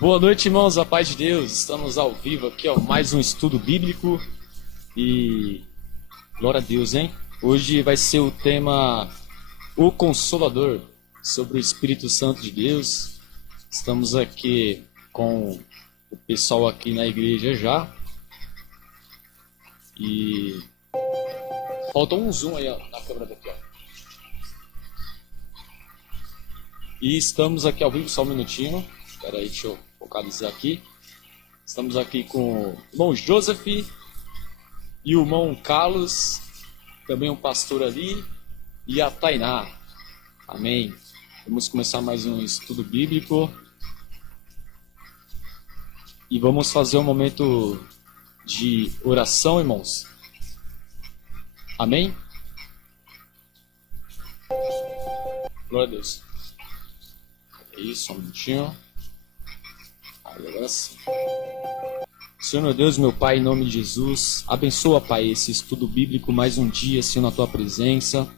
Boa noite, irmãos, a paz de Deus. Estamos ao vivo aqui, ó, mais um estudo bíblico e glória a Deus, hein? Hoje vai ser o tema O Consolador, sobre o Espírito Santo de Deus. Estamos aqui com o pessoal aqui na igreja já. E faltou um zoom aí, ó, na câmera daqui, ó. E estamos aqui ao vivo, só um minutinho. Espera aí, deixa eu focalizar aqui. Estamos aqui com o irmão Joseph e o irmão Carlos, também um pastor ali, e a Tainá. Amém. Vamos começar mais um estudo bíblico. E vamos fazer um momento de oração, irmãos. Amém? Glória a Deus. É isso, um minutinho. Agora sim. Senhor meu Deus, meu Pai, em nome de Jesus, abençoa, Pai, esse estudo bíblico mais um dia, Senhor, na Tua presença.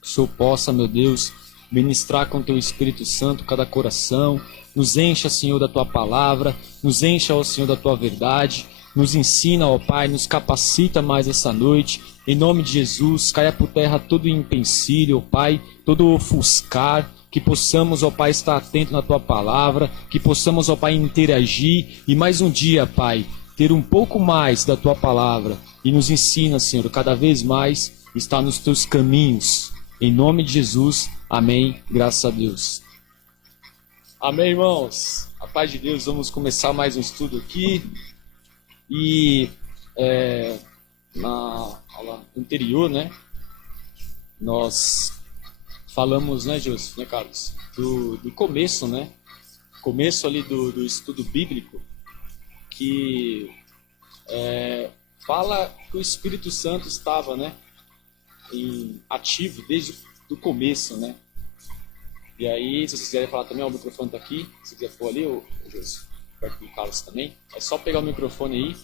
Que o Senhor possa, meu Deus, ministrar com Teu Espírito Santo cada coração. Nos encha, Senhor, da Tua palavra. Nos encha, ó Senhor, da Tua verdade. Nos ensina, ó Pai, nos capacita mais essa noite. Em nome de Jesus, caia por terra todo empecilho, ó Pai, todo ofuscar. Que possamos, ó Pai, estar atento na Tua palavra, que possamos, ó Pai, interagir e mais um dia, Pai, ter um pouco mais da Tua palavra e nos ensina, Senhor, cada vez mais estar nos Teus caminhos. Em nome de Jesus, amém, graças a Deus. Amém, irmãos, a paz de Deus, vamos começar mais um estudo aqui e na aula anterior, né, nós falamos, né, Joseph, né, Carlos, do começo, né? Começo ali do estudo bíblico, que fala que o Espírito Santo estava, né, ativo desde o começo, né? E aí, se vocês quiserem falar também, ó, o microfone tá aqui, se quiser for ali, o Joseph, perto do Carlos também, é só pegar o microfone aí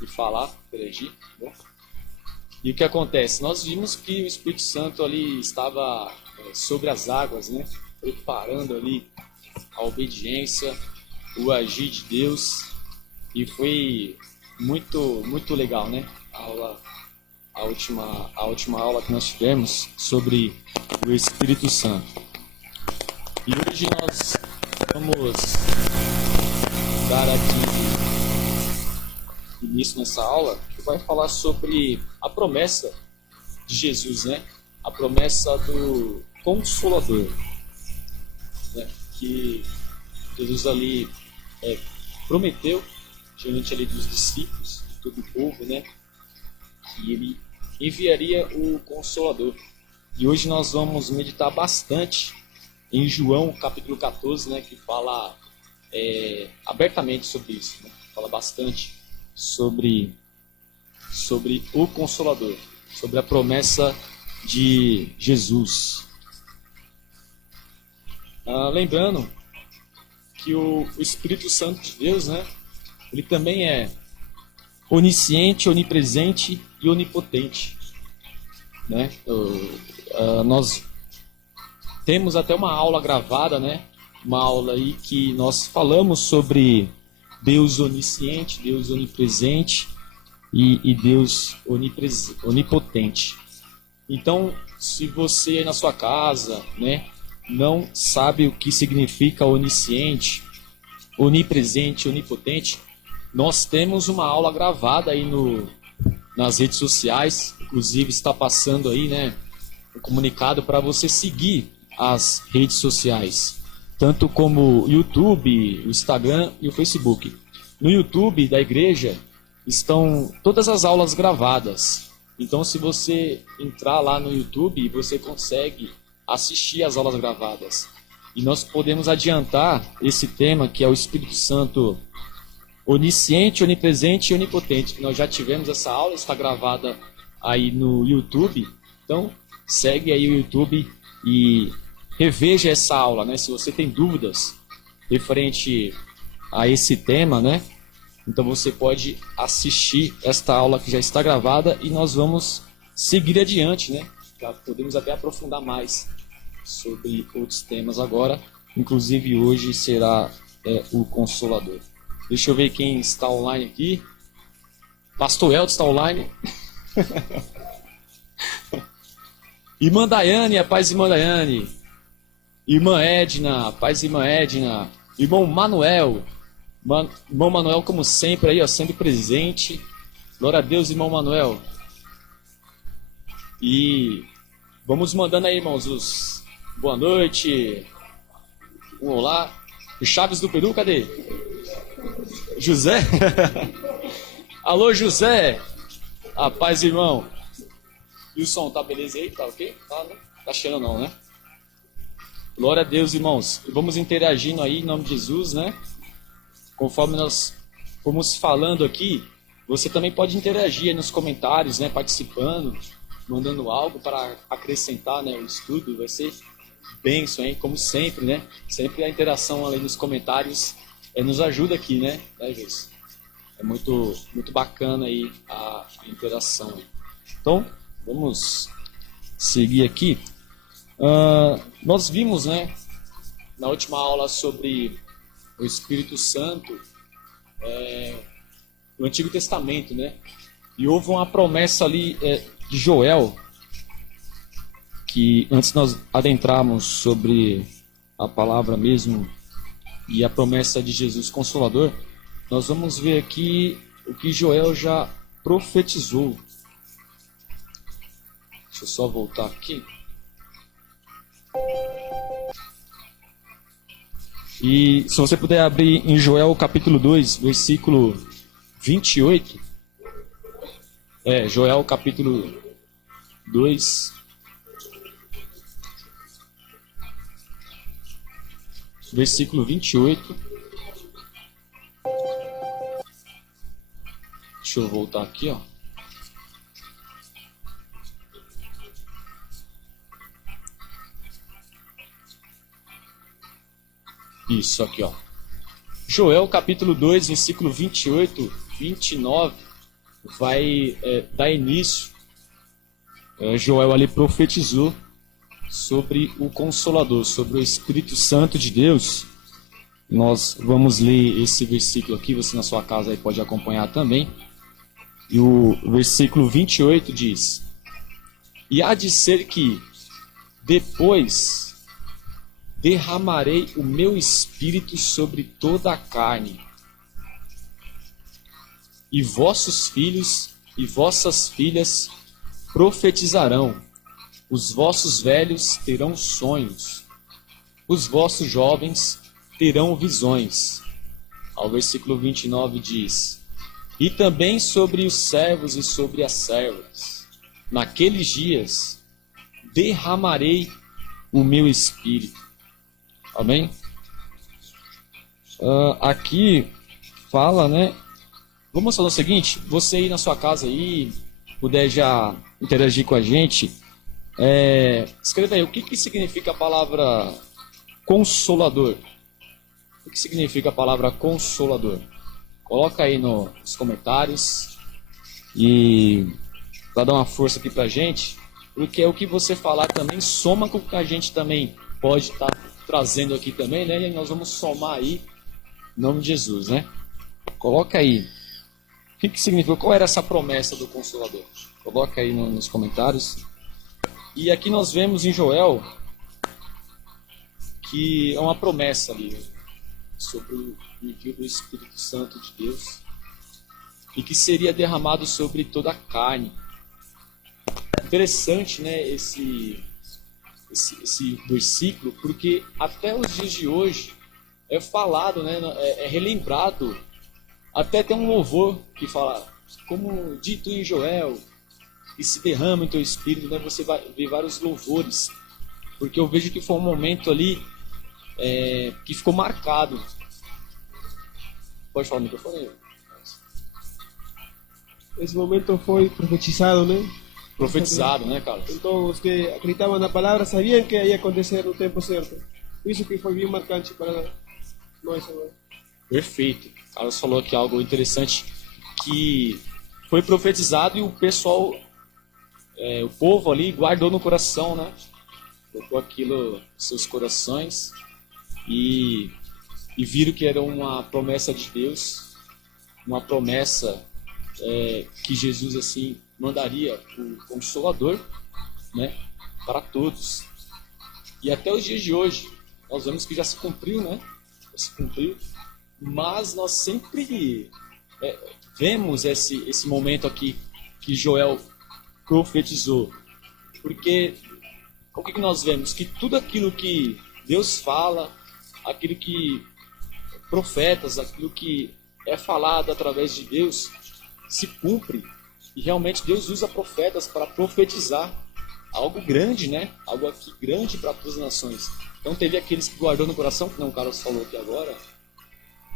e falar, interagir, tá bom? E o que acontece? Nós vimos que o Espírito Santo ali estava sobre as águas, né? Preparando ali a obediência, o agir de Deus, e foi muito legal, né? A última aula que nós tivemos sobre o Espírito Santo. E hoje nós vamos dar aqui início nessa aula, que vai falar sobre a promessa de Jesus, né? A promessa do Consolador, né? Que Jesus ali prometeu diante ali dos discípulos, de todo o povo, né? Que ele enviaria o Consolador. E hoje nós vamos meditar bastante em João capítulo 14, né? Que fala abertamente sobre isso, né? Fala bastante sobre o Consolador, sobre a promessa de Jesus. Lembrando que o Espírito Santo de Deus, né, ele também é onisciente, onipresente e onipotente, né? Nós temos até uma aula gravada, né? Uma aula aí que nós falamos sobre Deus onisciente, Deus onipresente e Deus onipotente. Então, se você aí na sua casa, né, não sabe o que significa onisciente, onipresente, onipotente, nós temos uma aula gravada aí nas redes sociais, inclusive está passando aí, né, um comunicado para você seguir as redes sociais, tanto como o YouTube, o Instagram e o Facebook. No YouTube da igreja estão todas as aulas gravadas. Então, se você entrar lá no YouTube, você consegue assistir as aulas gravadas. E nós podemos adiantar esse tema, que é o Espírito Santo onisciente, onipresente e onipotente. Nós já tivemos essa aula, está gravada aí no YouTube. Então, segue aí o YouTube e reveja essa aula, né? Se você tem dúvidas referente a esse tema, né? Então você pode assistir esta aula que já está gravada e nós vamos seguir adiante, né? Já podemos até aprofundar mais sobre outros temas agora. Inclusive hoje será é o Consolador. Deixa eu ver quem está online aqui. Pastor Elton está online. Irmã Daiane, a paz, irmã Daiane. Irmã Edna, a paz, irmã Edna. Irmão Manuel. Irmão Manuel, como sempre, aí, ó, sempre presente. Glória a Deus, irmão Manuel. E vamos mandando aí, irmãos, os boa noite. Um olá. O Chaves do Peru, cadê? José? Alô, José. A paz, irmão. E o som, tá beleza aí? Tá ok? Tá, né? Tá cheirando não, né? Glória a Deus, irmãos. Vamos interagindo aí em nome de Jesus, né? Conforme nós fomos falando aqui, você também pode interagir aí nos comentários, né? Participando, mandando algo para acrescentar, né? O estudo vai ser bênção, hein? Como sempre, né? Sempre a interação ali nos comentários nos ajuda aqui, né? Jesus? É muito, muito bacana aí a interação. Aí. Então, vamos seguir aqui. Nós vimos, né, na última aula sobre o Espírito Santo no Antigo Testamento, né? E houve uma promessa ali de Joel, que antes nós adentrarmos sobre a palavra mesmo e a promessa de Jesus Consolador, nós vamos ver aqui o que Joel já profetizou. Deixa eu só voltar aqui. E se você puder abrir em Joel capítulo 2, versículo 28. Joel capítulo 2. Versículo 28. Deixa eu voltar aqui, ó. Isso aqui, ó. Joel capítulo 2, versículo 28, 29, vai dar início. Joel ali profetizou sobre o Consolador, sobre o Espírito Santo de Deus. Nós vamos ler esse versículo aqui, você na sua casa aí pode acompanhar também. E o versículo 28 diz: E há de ser que depois derramarei o meu espírito sobre toda a carne, e vossos filhos e vossas filhas profetizarão, os vossos velhos terão sonhos, os vossos jovens terão visões. Ao versículo 29 diz: E também sobre os servos e sobre as servas, naqueles dias derramarei o meu espírito. Amém? Aqui fala, né? Vamos fazer o seguinte: você aí na sua casa aí, puder já interagir com a gente, escreva aí o que significa a palavra consolador. O que significa a palavra consolador? Coloca aí nos comentários e para dar uma força aqui pra gente, porque é o que você falar também soma com o que a gente também pode estar trazendo aqui também, né? E nós vamos somar aí em nome de Jesus, né? Coloca aí. O que significa? Qual era essa promessa do Consolador? Coloca aí nos comentários. E aqui nós vemos em Joel que é uma promessa ali sobre o envio do Espírito Santo de Deus e que seria derramado sobre toda a carne. Interessante, né, esse versículo, porque até os dias de hoje é falado, né, é relembrado. Até tem um louvor que fala, como dito em Joel, que se derrama em teu espírito, né, você vai ver vários louvores, porque eu vejo que foi um momento ali que ficou marcado. Pode falar no microfone aí. Esse momento foi profetizado, né? Profetizado, né, Carlos? Então, os que acreditavam na palavra sabiam que ia acontecer no tempo certo. Isso que foi bem marcante para nós agora. Perfeito. Carlos falou aqui algo interessante, que foi profetizado e o pessoal, o povo ali guardou no coração, né? Colocou aquilo nos seus corações e e viram que era uma promessa de Deus, uma promessa que Jesus assim mandaria o Consolador, né, para todos. E até os dias de hoje, nós vemos que já se cumpriu, né? Já se cumpriu, mas nós sempre vemos esse momento aqui que Joel profetizou. Porque o que nós vemos? Que tudo aquilo que Deus fala, aquilo que profetas, aquilo que é falado através de Deus, se cumpre. E realmente Deus usa profetas para profetizar algo grande, né? Algo aqui grande para todas as nações. Então teve aqueles que guardou no coração, que não o Carlos falou aqui agora,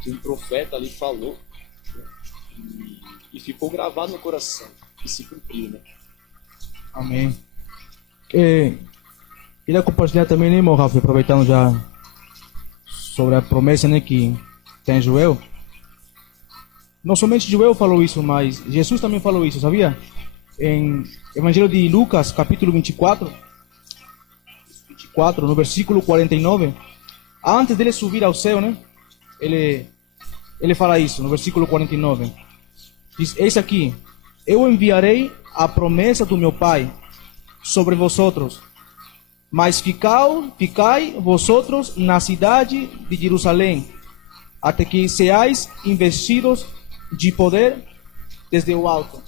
que um profeta ali falou, né? E ficou gravado no coração, e se cumpriu, né? Amém. Queria compartilhar também, né, irmão Rafa, aproveitando já sobre a promessa, né, que tem Joel. Não somente Joel falou isso, mas Jesus também falou isso, sabia? Em Evangelho de Lucas, capítulo 24, no versículo 49, antes dele subir ao céu, né? Ele fala isso, no versículo 49. Diz, eis aqui, eu enviarei a promessa do meu Pai sobre vosotros, mas ficai vosotros na cidade de Jerusalém, até que seais investidos de poder desde o alto.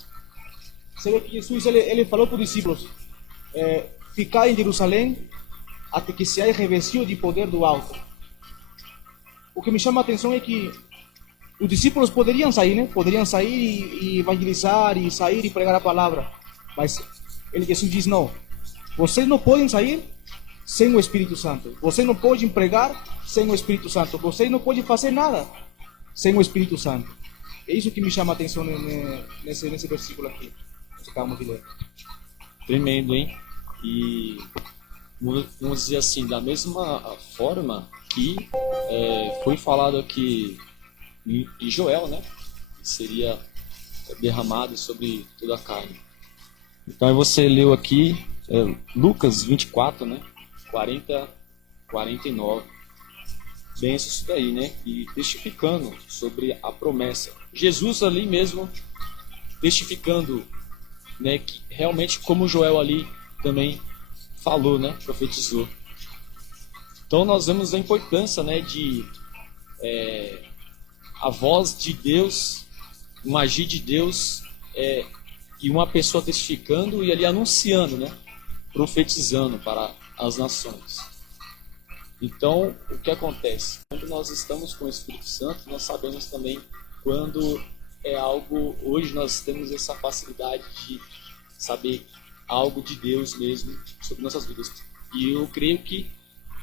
Você vê que Jesus ele falou para os discípulos, ficai em Jerusalém, até que seais revestidos de poder do alto. O que me chama a atenção é que os discípulos poderiam sair, né? Poderiam sair e evangelizar, e sair e pregar a palavra. Mas Jesus diz, não. Vocês não podem sair sem o Espírito Santo. Vocês não podem pregar sem o Espírito Santo. Vocês não podem fazer nada sem o Espírito Santo. É isso que me chama a atenção nesse versículo aqui. Que acabamos de ler. Tremendo, hein? E vamos dizer assim, da mesma forma que foi falado aqui em Joel, né? Que seria derramado sobre toda a carne. Então você leu aqui Lucas 24, né? 40, 49. Bem isso daí, né? E testificando sobre a promessa. Jesus ali mesmo testificando, né? Que realmente como Joel ali também falou, né? Profetizou. Então nós vemos a importância, né? De a voz de Deus, um agir de Deus, e uma pessoa testificando e ali anunciando, né? Profetizando para as nações. Então, o que acontece? Quando nós estamos com o Espírito Santo, nós sabemos também quando é algo... Hoje nós temos essa facilidade de saber algo de Deus mesmo sobre nossas vidas. E eu creio que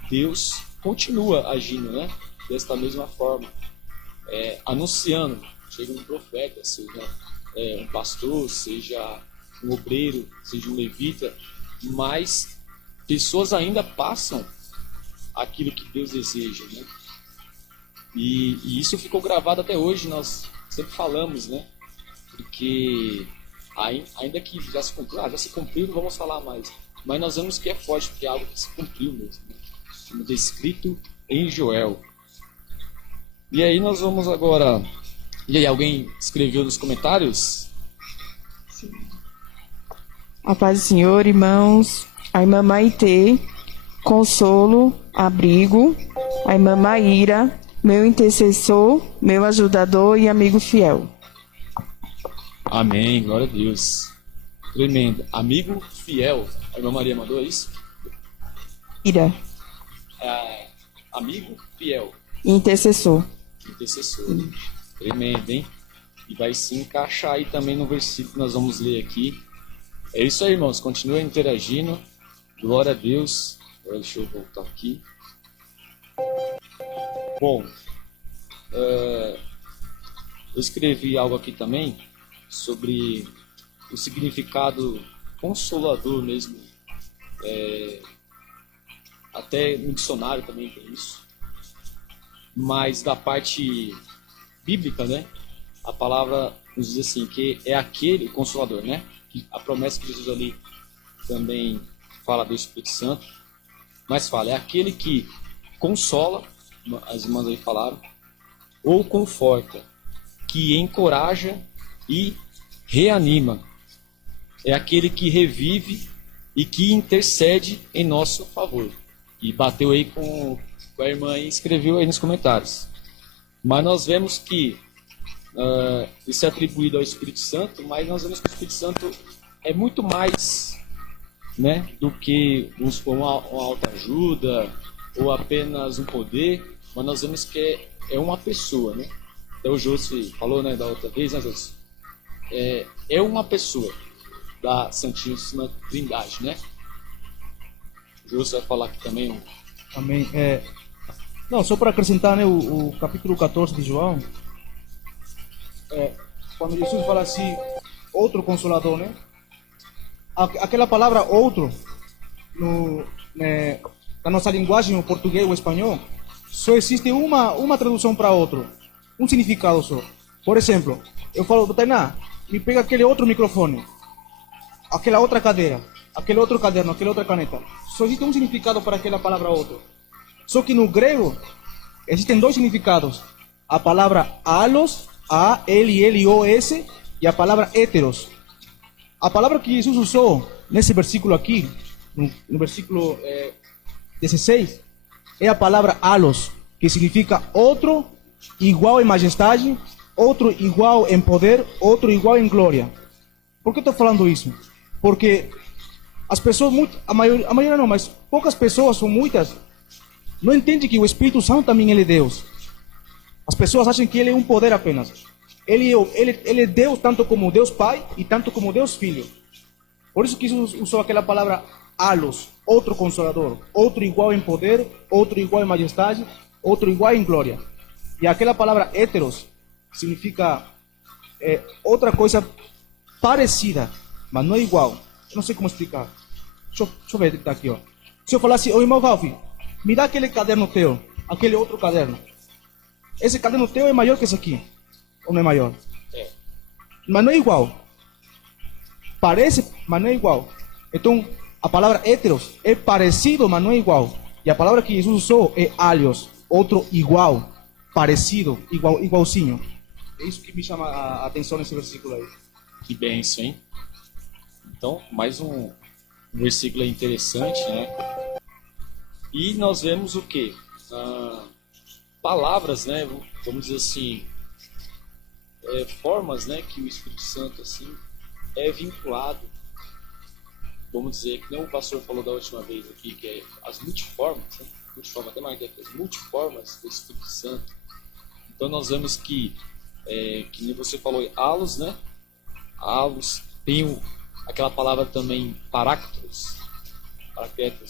Deus continua agindo, né? Desta mesma forma. Anunciando, seja um profeta, seja um pastor, seja um obreiro, seja um levita, mas pessoas ainda passam aquilo que Deus deseja, né? E isso ficou gravado até hoje, nós sempre falamos, né? Porque ainda que já se cumpriu, não vamos falar mais, mas nós vemos que é forte, porque é algo que se cumpriu mesmo, né? Como descrito em Joel. E aí nós vamos agora... E aí, alguém escreveu nos comentários? Sim. A paz do Senhor, irmãos. A irmã Maitê, consolo, abrigo. A irmã Maíra, meu intercessor, meu ajudador e amigo fiel. Amém, glória a Deus. Tremendo. Amigo fiel. A irmã Maria mandou isso? Ira. Amigo fiel. Intercessor. Intercessor. Tremendo, hein? E vai se encaixar aí também no versículo que nós vamos ler aqui. É isso aí, irmãos. Continuem interagindo. Glória a Deus. Agora deixa eu voltar aqui. Bom, eu escrevi algo aqui também sobre o significado consolador mesmo. Até no dicionário também tem isso. Mas da parte bíblica, né? A palavra nos diz assim, que é aquele consolador, né? A promessa que Jesus ali também fala do Espírito Santo, mas fala, é aquele que consola as irmãs aí falaram, ou conforta, que encoraja e reanima. É aquele que revive e que intercede em nosso favor. E bateu aí com a irmã e escreveu aí nos comentários. Mas nós vemos que isso é atribuído ao Espírito Santo, mas nós vemos que o Espírito Santo é muito mais, né, do que uma autoajuda ou apenas um poder, mas nós vemos que é uma pessoa, né? Então o José falou, né, da outra vez, né, José? É uma pessoa da Santíssima Trindade, né? O José vai falar aqui também. Amém. Não, só para acrescentar, né, o capítulo 14 de João, quando Jesus fala assim, outro consolador, né? Aquela palavra outro, na nossa linguagem, o português ou o espanhol, só existe uma tradução para outro, um significado só. Por exemplo, eu falo, Tainá, me pega aquele outro microfone, aquela outra cadeira, aquele outro caderno, aquela outra caneta. Só existe um significado para aquela palavra outro. Só que no grego existem dois significados. A palavra alos, A-L-L-O-S, e a palavra héteros. A palavra que Jesus usou nesse versículo aqui, no versículo 16, é a palavra alos, que significa outro igual em majestade, outro igual em poder, outro igual em glória. Por que estou falando isso? Porque as pessoas, a maioria não, mas poucas pessoas, são muitas, não entendem que o Espírito Santo também ele é Deus. As pessoas acham que ele é um poder apenas. Ele é Deus tanto como Deus Pai e tanto como Deus Filho. Por isso que Jesus usou aquela palavra alos, outro consolador, outro igual em poder, outro igual em majestade, outro igual em glória. E aquela palavra héteros significa outra coisa parecida, mas não é igual. Eu não sei como explicar. Deixa eu ver daqui, ó. Se eu falar assim, ô irmão Ralph, me dá aquele caderno teu, aquele outro caderno. Esse caderno teu é maior que esse aqui. Ou não é maior? Mas não é igual. Parece, mas não é igual. Então, a palavra héteros é parecido, mas não é igual. E a palavra que Jesus usou é alios, outro igual, parecido, igualzinho. É isso que me chama a atenção nesse versículo aí. Que bênção, hein? Então, mais um versículo interessante, né? E nós vemos o quê? Palavras, né? Vamos dizer assim, formas, né, que o Espírito Santo assim é vinculado. Vamos dizer que nem o pastor falou da última vez aqui, que é as multiformas, né? Multiforma, até mais as multiformas do Espírito Santo. Então nós vemos que nem você falou, halos, né? Halos, tem aquela palavra também parácteros,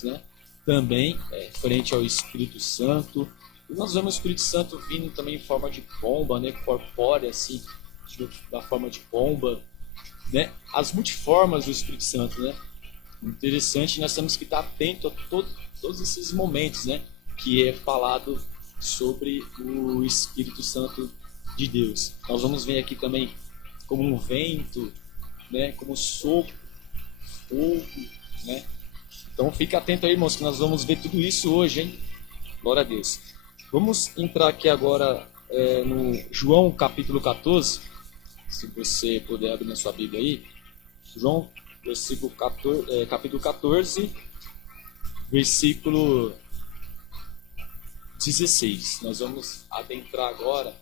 né? Também referente ao Espírito Santo. E nós vemos o Espírito Santo vindo também em forma de pomba, né? Corpórea, assim, da forma de pomba, né? As multiformas do Espírito Santo, né? Interessante, nós temos que estar atento a todos esses momentos, né? Que é falado sobre o Espírito Santo de Deus. Nós vamos ver aqui também como um vento, né? Como sopro, fogo, né? Então fica atento aí, irmãos, que nós vamos ver tudo isso hoje, hein? Glória a Deus. Vamos entrar aqui agora no João capítulo 14, se você puder abrir na sua Bíblia aí. João, capítulo 14, versículo 16. Nós vamos adentrar agora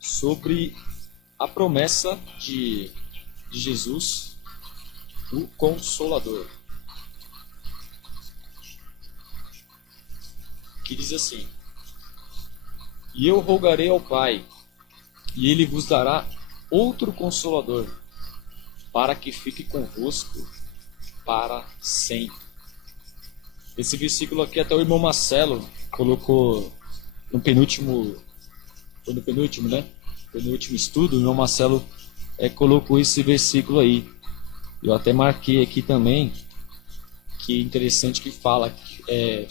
sobre a promessa de Jesus, o Consolador. Que diz assim: E eu rogarei ao Pai, e Ele vos dará outro Consolador, para que fique convosco para sempre. Esse versículo aqui até o irmão Marcelo colocou no penúltimo, né? Penúltimo estudo, o irmão Marcelo colocou esse versículo aí. Eu até marquei aqui também, que é interessante que fala que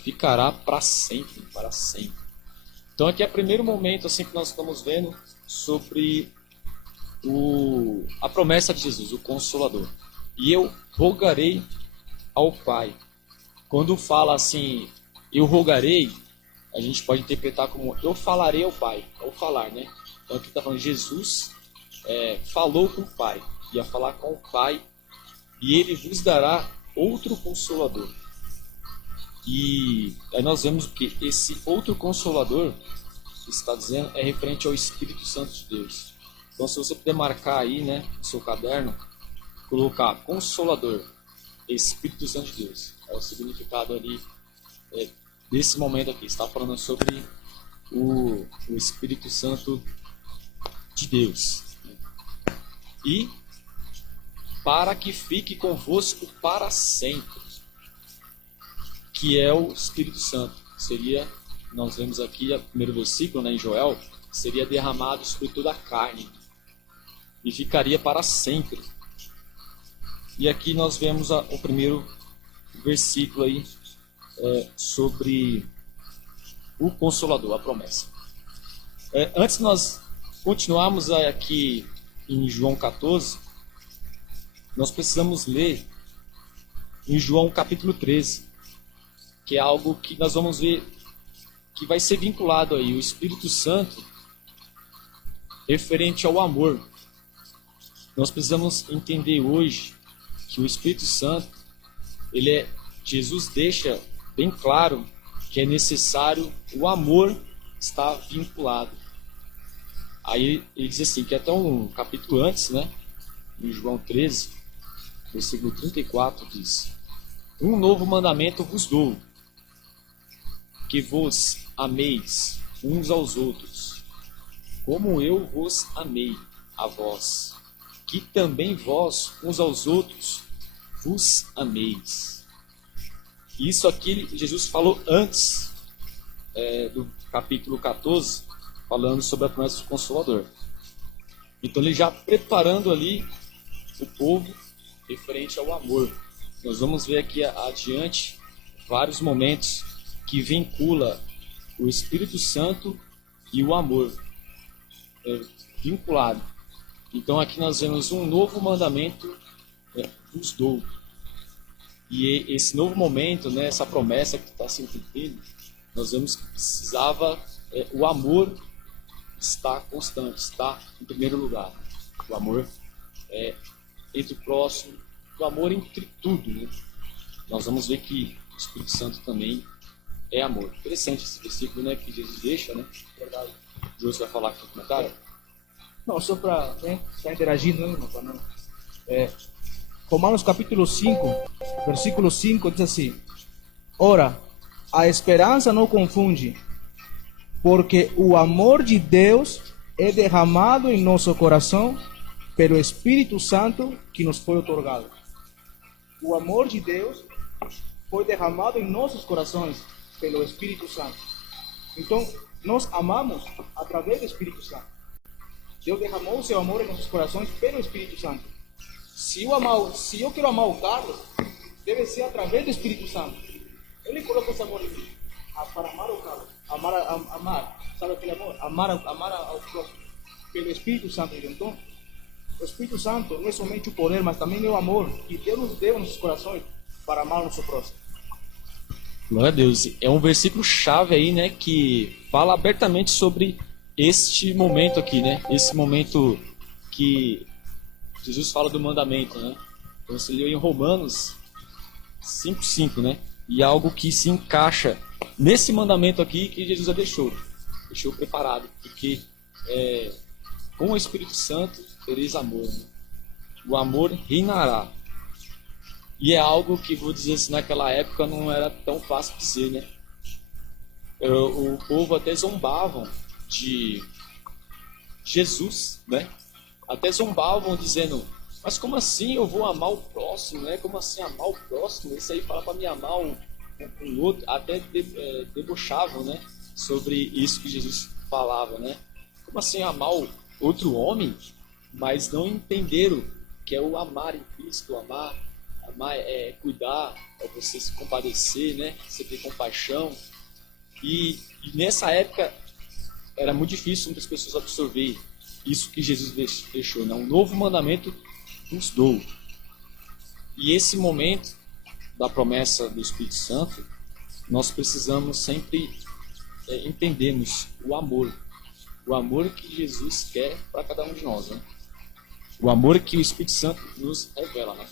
ficará para sempre, para sempre. Então aqui é o primeiro momento assim que nós estamos vendo sobre a promessa de Jesus, o Consolador. E eu rogarei ao Pai. Quando fala assim, eu rogarei, a gente pode interpretar como eu falarei ao Pai, ou falar, né? Então aqui está falando Jesus falou com o Pai, ia falar com o Pai, e ele vos dará outro Consolador. E aí nós vemos que esse outro Consolador, que está dizendo, é referente ao Espírito Santo de Deus. Então se você puder marcar aí, né, no seu caderno, colocar Consolador, Espírito Santo de Deus. É o significado ali desse momento aqui. Está falando sobre o Espírito Santo de Deus. E para que fique convosco para sempre, que é o Espírito Santo. Seria, nós vemos aqui o primeiro versículo, né, em Joel, seria derramado sobre toda a carne e ficaria para sempre. E aqui nós vemos o primeiro versículo aí sobre o Consolador, a promessa. Antes de nós continuarmos aqui em João 14, nós precisamos ler em João capítulo 13, que é algo que nós vamos ver que vai ser vinculado aí, o Espírito Santo referente ao amor. Nós precisamos entender hoje que o Espírito Santo, Jesus deixa bem claro que é necessário o amor estar vinculado. Aí ele diz assim, que até um capítulo antes, né, em João 13, versículo 34, diz: um novo mandamento vos dou, que vos ameis uns aos outros, como eu vos amei a vós, que também vós uns aos outros vos ameis. Isso aqui Jesus falou antes do capítulo 14, falando sobre a promessa do Consolador. Então ele já preparando ali o povo referente ao amor. Nós vamos ver aqui adiante vários momentos que vincula o Espírito Santo e o amor vinculado. Então aqui nós vemos um novo mandamento vos dou. E esse novo momento, né, essa promessa que está se cumprindo, nós vemos que precisava o amor estar constante, estar em primeiro lugar. O amor entre o próximo, o amor entre tudo, né? Nós vamos ver que o Espírito Santo também é amor. Interessante esse versículo, né, que Jesus deixa, né? Verdade. O José vai falar aqui no comentário. Não, só para estar interagindo, né, irmão? Romanos capítulo 5, versículo 5 diz assim: ora, a esperança não confunde, porque o amor de Deus é derramado em nosso coração pelo Espírito Santo que nos foi otorgado. O amor de Deus foi derramado em nossos corações pelo Espírito Santo. Então, nós amamos através do Espírito Santo. Deus derramou o seu amor em nossos corações pelo Espírito Santo. Se eu quero amar o Carlos, deve ser através do Espírito Santo. Ele colocou esse amor em mim para amar o Carlos. Amar, sabe aquele amor? Amar ao próximo pelo Espírito Santo. Então, o Espírito Santo não é somente o poder, mas também é o amor que Deus nos deu nos nossos corações para amar o nosso próximo. Glória a Deus. É um versículo chave aí, né, que fala abertamente sobre este momento aqui, né? Esse momento que Jesus fala do mandamento, né? Então você leu em Romanos 5:5, né? E algo que se encaixa nesse mandamento aqui que Jesus já deixou preparado, porque com o Espírito Santo tereis amor, né? O amor reinará. E é algo que, vou dizer assim, naquela época não era tão fácil de ser, né? O povo até zombavam de Jesus, né? Até zombavam dizendo: mas como assim eu vou amar o próximo, né? Como assim amar o próximo? Esse aí fala para me amar um outro. Até debochavam, né, sobre isso que Jesus falava, né? Como assim amar o outro homem? Mas não entenderam que é o amar em Cristo. Amar é cuidar, é você se compadecer, né? Você ter compaixão. E nessa época era muito difícil muitas pessoas absorver isso que Jesus deixou, né? Um novo mandamento nos dou. E esse momento da promessa do Espírito Santo, nós precisamos sempre entendemos o amor que Jesus quer para cada um de nós, né? O amor que o Espírito Santo nos revela, né?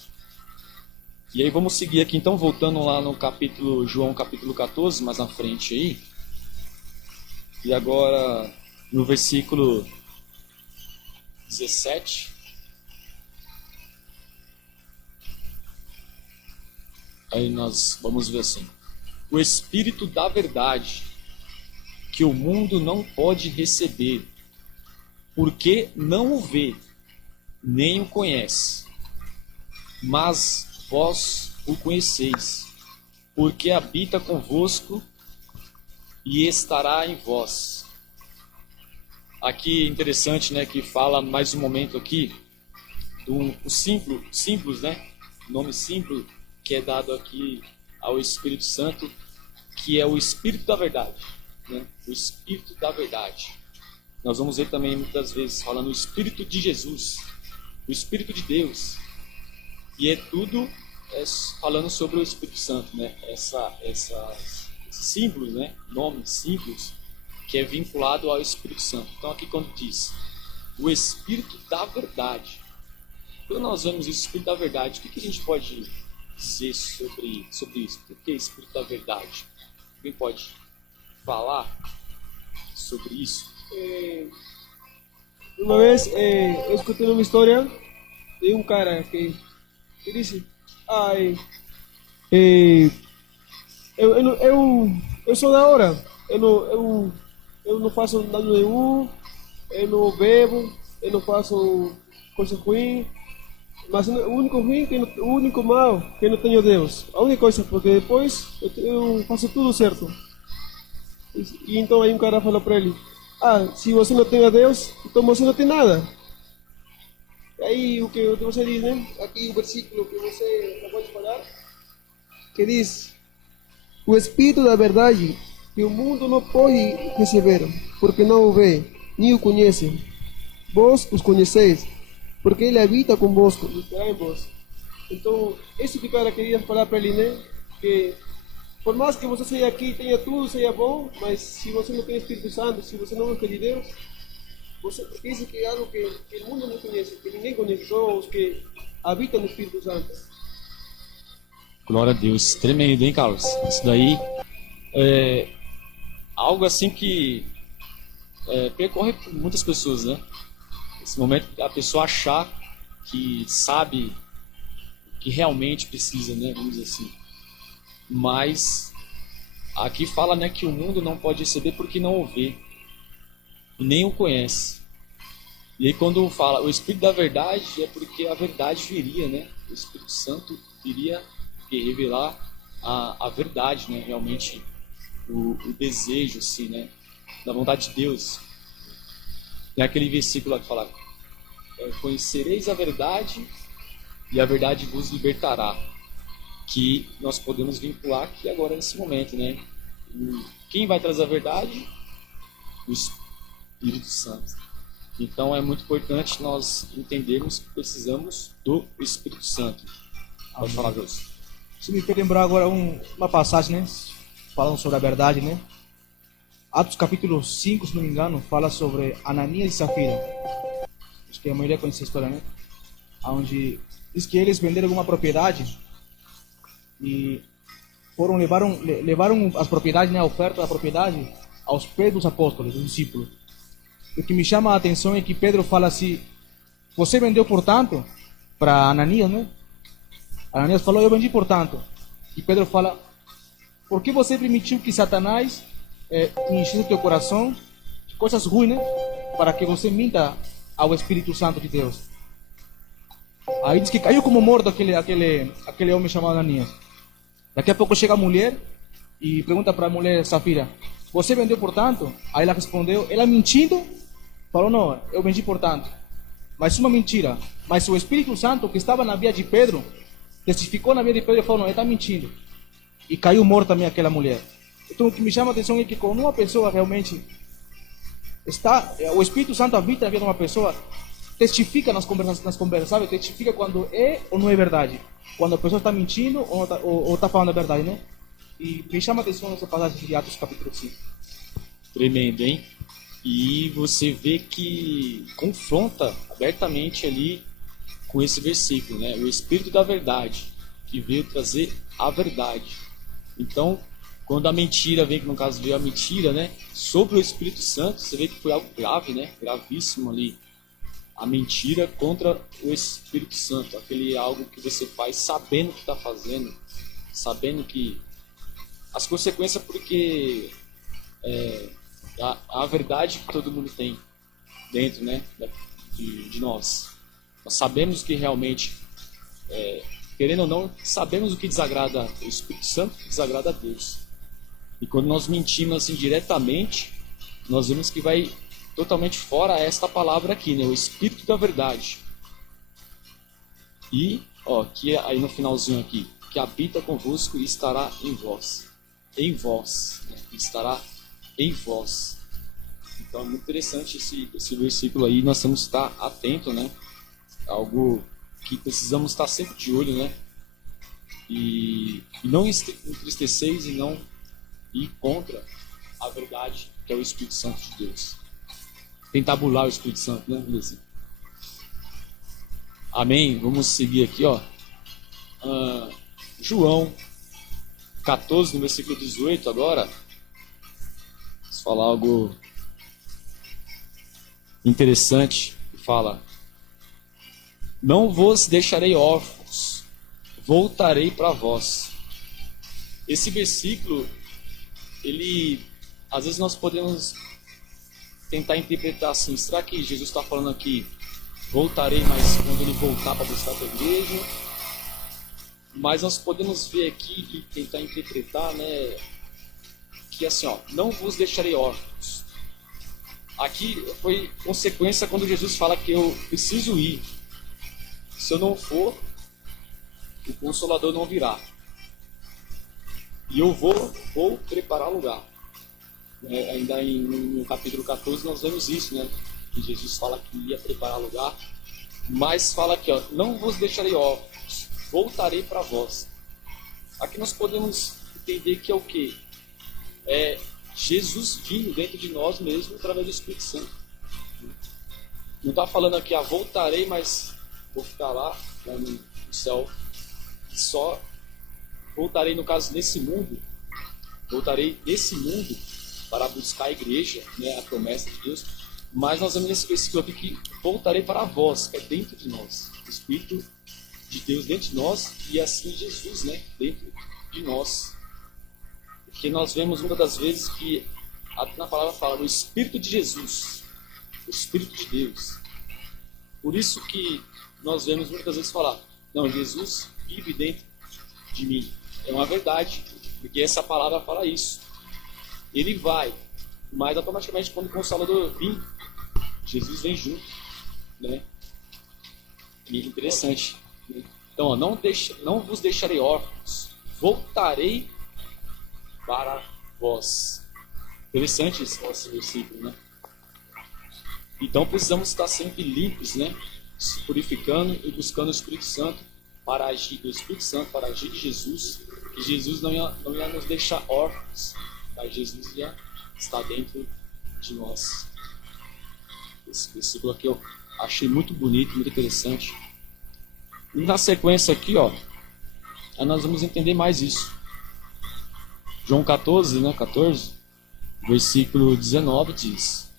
E aí vamos seguir aqui, então, voltando lá no capítulo, João capítulo 14, mais na frente aí. E agora, no versículo 17. Aí nós vamos ver assim: o Espírito da verdade, que o mundo não pode receber, porque não o vê, nem o conhece. Mas vós o conheceis, porque habita convosco e estará em vós. Aqui é interessante, né, que fala mais um momento aqui do simples, né, nome simples que é dado aqui ao Espírito Santo, que é o Espírito da verdade, né? O Espírito da verdade. Nós vamos ver também muitas vezes falando o Espírito de Jesus, o Espírito de Deus, e é tudo falando sobre o Espírito Santo, né? Esses símbolos, né? Nomes simples que é vinculado ao Espírito Santo. Então aqui quando diz o Espírito da verdade, quando nós vemos o Espírito da verdade, o que a gente pode dizer sobre isso? O que é Espírito da verdade? Alguém pode falar sobre isso? Uma vez eu escutei uma história de um cara que disse: eu sou da hora, eu não faço nada nenhum, eu não bebo, eu não faço coisa ruim. Mas o único ruim, o único mal, que não tenho Deus. A única coisa, porque depois eu faço tudo certo. E então aí um cara falou para ele: se você não tem a Deus, então você não tem nada. E aí o que você diz, né? Aqui o versículo que você acabou de falar, que diz: o Espírito da verdade, que o mundo não pode receber, porque não o vê, nem o conhece. Vós os conheceis, porque ele habita convosco, estará em vós. Então, isso que o cara queria falar para ele, né? Que por mais que você seja aqui, tenha tudo, seja bom, mas se você não tem Espírito Santo, se você não é de Deus, você pensa que é algo que o mundo não conhece, que ninguém conhece, só os que habitam no Espírito Santo. Glória a Deus, tremendo, hein, Carlos? Isso daí é algo assim que percorre por muitas pessoas, né? Esse momento a pessoa achar que sabe que realmente precisa, né? Vamos dizer assim. Mas aqui fala, né, que o mundo não pode receber porque não o vê e nem o conhece. E aí quando fala o Espírito da verdade, é porque a verdade viria, né? O Espírito Santo viria revelar a verdade, né? Realmente o desejo, assim, né? Da vontade de Deus. Tem aquele versículo lá que fala: conhecereis a verdade e a verdade vos libertará. Que nós podemos vincular aqui agora nesse momento, né? Quem vai trazer a verdade? O Espírito Santo. Então é muito importante nós entendermos que precisamos do Espírito Santo. Pode falar, Deus. Isso me fez lembrar agora uma passagem, né? Falando sobre a verdade, né? Atos capítulo 5, se não me engano, fala sobre Ananias e Safira. Acho que a maioria conhece a história, né? Onde diz que eles venderam uma propriedade e levaram as propriedades, né, a oferta da propriedade aos pés dos apóstolos, dos discípulos. O que me chama a atenção é que Pedro fala assim: você vendeu por tanto para Ananias, né? Ananias falou: eu vendi por tanto. E Pedro fala: por que você permitiu que Satanás enchesse o teu coração de coisas ruins, né? Para que você minta ao Espírito Santo de Deus. Aí diz que caiu como morto aquele homem chamado Ananias. Daqui a pouco chega a mulher e pergunta para a mulher Safira: você vendeu por tanto? Aí ela respondeu, ela mentindo, falou: não, eu vendi por tanto. Mas uma mentira. Mas o Espírito Santo que estava na via de Pedro testificou na via de Pedro e falou: não, ele está mentindo. E caiu morta também aquela mulher. Então o que me chama a atenção é que quando uma pessoa realmente o Espírito Santo habita na vida de uma pessoa, testifica nas conversas, sabe? Testifica quando é ou não é verdade. Quando a pessoa está mentindo ou está falando a verdade, né? E me chama a atenção essa passagem de Atos capítulo 5. Tremendo, hein? E você vê que confronta abertamente ali com esse versículo, né? O Espírito da verdade, que veio trazer a verdade. Então, quando a mentira vem, que no caso veio a mentira, né? Sobre o Espírito Santo, você vê que foi algo grave, né? Gravíssimo ali. A mentira contra o Espírito Santo. Aquele algo que você faz sabendo que está fazendo, sabendo que as consequências, porque a verdade que todo mundo tem dentro, né, de nós. Nós sabemos que realmente, querendo ou não, sabemos o que desagrada o Espírito Santo, o que desagrada a Deus. E quando nós mentimos assim diretamente, nós vemos que vai totalmente fora esta palavra aqui, né, o Espírito da verdade. E, que aí no finalzinho aqui, que habita convosco e estará em vós. Em vós, né, estará em vós. Então é muito interessante esse versículo aí, nós temos que estar atento, né? Algo que precisamos estar sempre de olho, né? E não entristeceis e não ir contra a verdade, que é o Espírito Santo de Deus. Tentar bular o Espírito Santo, né? Beleza. Amém? Vamos seguir aqui, João 14, no versículo 18 agora. Vamos falar algo interessante. Fala: não vos deixarei órfãos, voltarei para vós. Esse versículo, ele, às vezes nós podemos tentar interpretar assim: será que Jesus está falando aqui, voltarei, mas quando ele voltar para buscar a igreja? Mas nós podemos ver aqui e tentar interpretar, né, que assim, não vos deixarei órfãos. Aqui foi consequência quando Jesus fala que eu preciso ir. Se eu não for, o Consolador não virá. E eu vou preparar lugar. Ainda no capítulo 14 nós vemos isso, né? Que Jesus fala que ia preparar lugar. Mas fala aqui, não vos deixarei órfãos, voltarei para vós. Aqui nós podemos entender que é o quê? É Jesus vindo dentro de nós mesmo através do Espírito Santo. Não está falando aqui, voltarei, mas vou ficar lá, né, no céu. Só voltarei, no caso, nesse mundo. Voltarei nesse mundo para buscar a igreja, né, a promessa de Deus. Mas nós vemos nesse versículo aqui que voltarei para vós, que é dentro de nós. O Espírito de Deus dentro de nós e assim Jesus, né, dentro de nós. Porque nós vemos muitas das vezes que na palavra fala o Espírito de Jesus, o Espírito de Deus. Por isso que nós vemos muitas vezes falar, não, Jesus vive dentro de mim. É uma verdade, porque essa palavra fala isso. Ele vai, mas automaticamente quando o Consolador vir, Jesus vem junto, né? E interessante. Então, não vos deixarei órfãos, voltarei para vós. Interessante esse versículo, né? Então precisamos estar sempre limpos, né? Se purificando e buscando o Espírito Santo para agir, o Espírito Santo para agir de Jesus. Que Jesus não ia nos deixar órfãos, mas Jesus ia estar dentro de nós. Esse versículo aqui eu achei muito bonito, muito interessante. E na sequência aqui, nós vamos entender mais isso. João 14, né, 14, versículo 19 diz: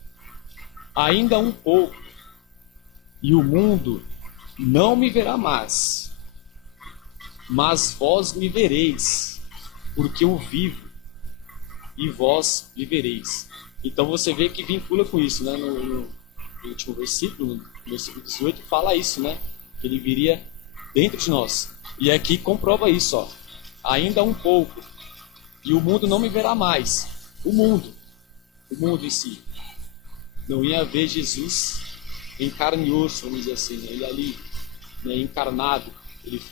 ainda um pouco, e o mundo não me verá mais, mas vós me vereis, porque eu vivo, e vós vivereis. Então você vê que vincula com isso, né? No último versículo, no versículo 18, fala isso, né? Que ele viria dentro de nós. E aqui comprova isso, ainda um pouco, e o mundo não me verá mais. O mundo em si. Não ia ver Jesus em carne e osso, vamos dizer assim, né? Ele ali, né, encarnado, ele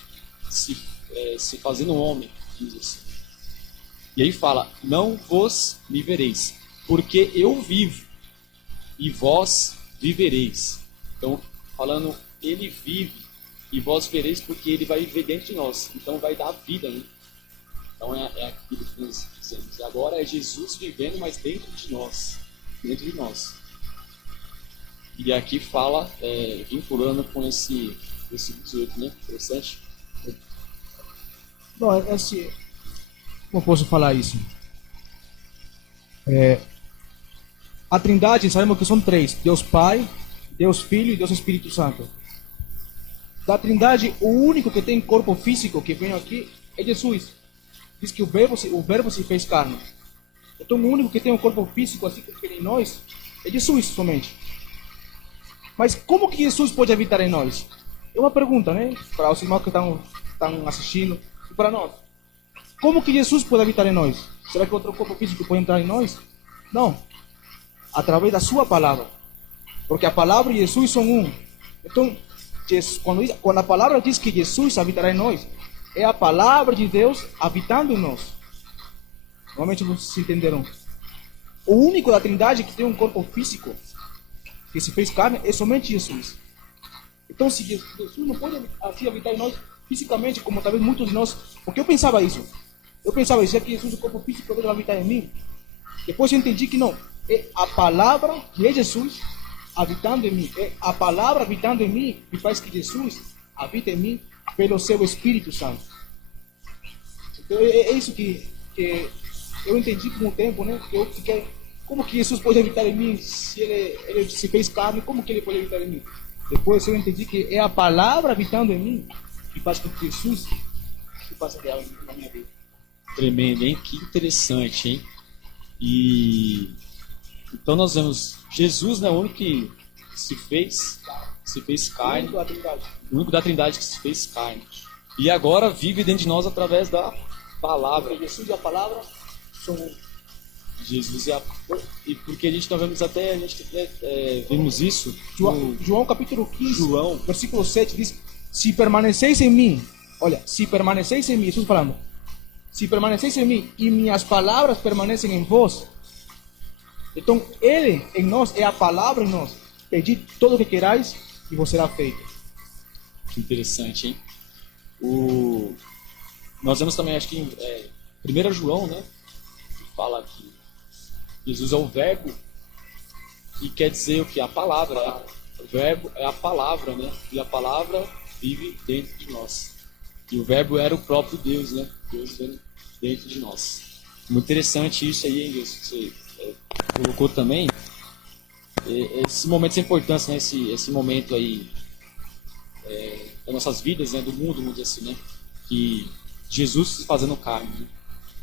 se fazendo homem, vamos dizer assim. E aí fala, não vos me vereis, porque eu vivo, e vós vivereis. Então, falando, ele vive, e vós vereis, porque ele vai viver dentro de nós. Então, vai dar vida, né? Então, é aquilo que nós dizemos. E agora é Jesus vivendo, mas dentro de nós. dentro de nós. E aqui fala, vinculando com esse 18, né? Interessante. Não, é assim, como posso falar isso? A Trindade, sabemos que são três: Deus Pai, Deus Filho e Deus Espírito Santo. Da Trindade, o único que tem corpo físico que vem aqui é Jesus. Diz que o verbo se fez carne. Então, o único que tem um corpo físico assim como em nós é Jesus somente. Mas como que Jesus pode habitar em nós? É uma pergunta, né? Para os irmãos que estão assistindo e para nós. Como que Jesus pode habitar em nós? Será que outro corpo físico pode entrar em nós? Não. Através da sua palavra. Porque a palavra e Jesus são um. Então, quando a palavra diz que Jesus habitará em nós, é a palavra de Deus habitando em nós. Normalmente vocês entenderam. O único da Trindade que tem um corpo físico, que se fez carne, é somente Jesus. Então, se Jesus não pode assim habitar em nós fisicamente, como talvez muitos de nós... Porque eu pensava isso. É que Jesus, o corpo físico, deve habitar em mim. Depois eu entendi que não. É a palavra, que é Jesus, habitando em mim. É a palavra habitando em mim que faz que Jesus habite em mim pelo seu Espírito Santo. Então, é isso que eu entendi com o tempo, né? Que eu fiquei, como que Jesus pode habitar em mim se ele se fez carne? Como que ele pode habitar em mim? Depois eu entendi que é a palavra habitando em mim que faz com que Jesus se faça real na minha vida. Tremendo, hein? Que interessante, hein? E então nós vemos Jesus, né, o único que se fez carne, o único da Trindade que se fez carne. E agora vive dentro de nós através da palavra. Porque Jesus e a palavra são um. Jesus e porque a gente vimos isso. João capítulo 15, João. versículo 7 diz: se permaneceis em mim, olha, se permaneceis em mim, Jesus falando, se permaneceis em mim e minhas palavras permanecem em vós, então Ele em nós é a palavra em nós. Pedi todo o que querais e vos será feito. Que interessante, hein? Nós vemos também, acho que em 1 João, né? Que fala que Jesus é o verbo e quer dizer o que? A palavra. Né? O verbo é a palavra, né? E a palavra vive dentro de nós. E o verbo era o próprio Deus, né? Deus vendo dentro de nós. Muito interessante isso aí, hein, Deus, que você colocou também. Esse momento de importância, né? Esse momento aí das nossas vidas, né? Do mundo, vamos dizer assim, né? Que Jesus se fazendo carne, né?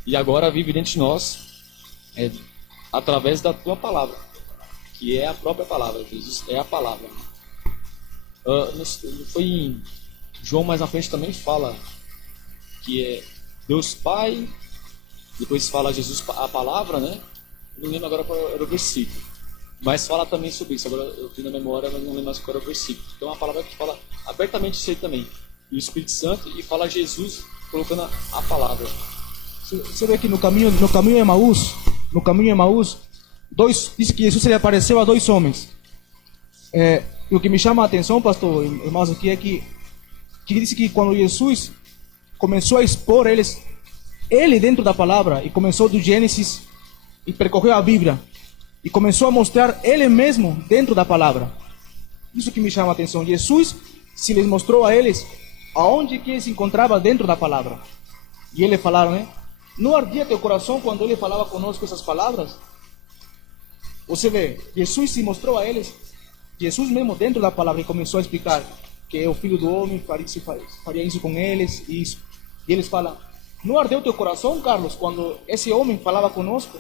E agora vive dentro de nós através da tua palavra, que é a própria palavra. Jesus é a palavra. Foi em João mais na frente também fala que é Deus Pai, depois fala Jesus a palavra, né? Não lembro agora qual era o versículo, mas fala também sobre isso. Agora eu tenho na memória, mas não lembro mais qual era o versículo. Então é uma palavra que fala abertamente isso aí também, e o Espírito Santo, e fala Jesus colocando a palavra. Você vê que no caminho de Emaús, diz que Jesus se apareceu a dois homens. E o que me chama a atenção, pastor, irmãos, aqui é que disse que quando Jesus começou a expor ele dentro da palavra, e começou do Gênesis e percorreu a Bíblia, e começou a mostrar ele mesmo dentro da palavra. Isso que me chama a atenção. Jesus se lhes mostrou a eles aonde que ele se encontrava dentro da palavra. E eles falaram, né? Não ardia teu coração quando ele falava conosco essas palavras? Você vê, Jesus se mostrou a eles, Jesus mesmo dentro da palavra, e começou a explicar que é o Filho do Homem, faria isso com eles, e isso. E eles falam, não ardeu teu coração, Carlos, quando esse homem falava conosco?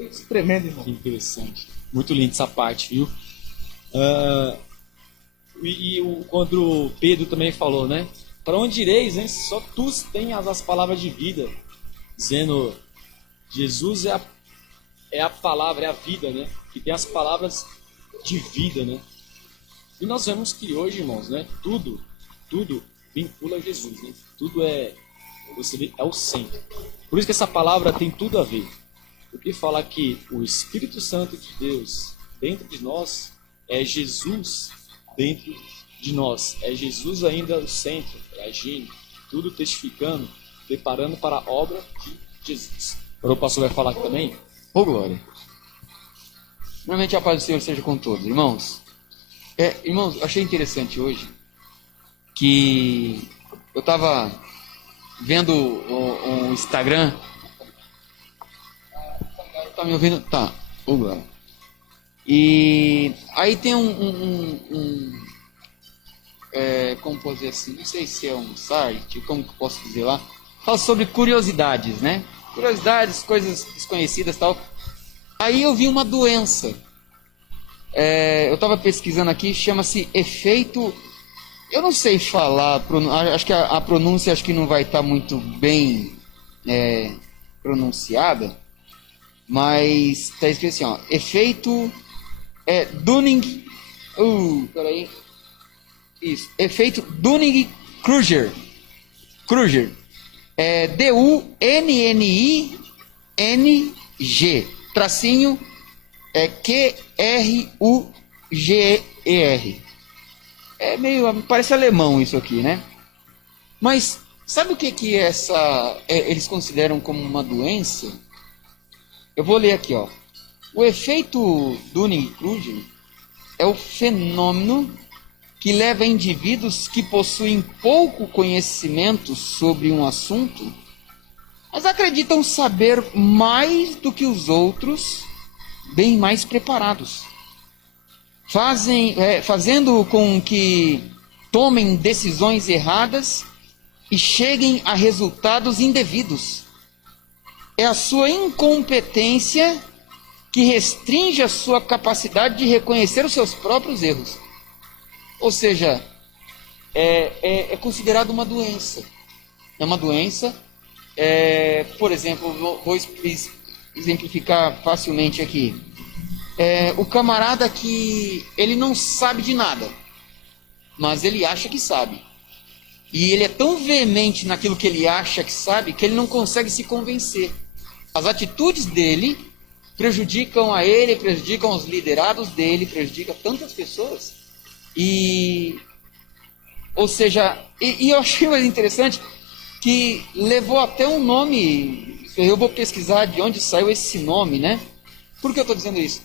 Isso é tremendo, irmão. Que interessante. Muito lindo essa parte, viu? Quando Pedro também falou, né? Para onde ireis, né? Só tu tens as palavras de vida. Dizendo, Jesus é a palavra, é a vida, né? Que tem as palavras de vida, né? E nós vemos que hoje, irmãos, né? Tudo vincula a Jesus, né? Tudo é o centro. Por isso que essa palavra tem tudo a ver. Porque fala que o Espírito Santo de Deus dentro de nós é Jesus dentro de nós. É Jesus ainda o centro, agindo, tudo testificando, preparando para a obra de Jesus. Agora o pastor vai falar aqui também. Ô, glória! Normalmente a paz do Senhor seja com todos. Irmãos, irmãos, eu achei interessante hoje que eu estava vendo o Instagram. Tá me ouvindo? Tá. E aí tem como posso dizer assim, não sei se é um site, como que eu posso dizer lá, fala sobre curiosidades, né? Curiosidades, coisas desconhecidas e tal. Aí eu vi uma doença. Eu estava pesquisando aqui, chama-se efeito... Eu não sei falar, acho que a pronúncia acho que não vai estar muito bem pronunciada, mas está escrito assim, ó, efeito Dunning... peraí. Isso, efeito Dunning-Kruger. Kruger. D-U-N-N-I-N-G. Tracinho Q-R-U-G-E-R. Parece alemão isso aqui, né? Mas sabe o que eles consideram como uma doença? Eu vou ler aqui, ó. O efeito Dunning-Kruger é o fenômeno que leva indivíduos que possuem pouco conhecimento sobre um assunto, mas acreditam saber mais do que os outros, bem mais preparados, fazendo com que tomem decisões erradas e cheguem a resultados indevidos. É a sua incompetência que restringe a sua capacidade de reconhecer os seus próprios erros. Ou seja, é considerado uma doença. É uma doença. Por exemplo, vou exemplificar facilmente aqui. O camarada que ele não sabe de nada, mas ele acha que sabe. E ele é tão veemente naquilo que ele acha que sabe, que ele não consegue se convencer. As atitudes dele prejudicam a ele, prejudicam os liderados dele, prejudicam tantas pessoas. Ou seja, eu achei mais interessante que levou até um nome. Eu vou pesquisar de onde saiu esse nome, né? Por que eu estou dizendo isso?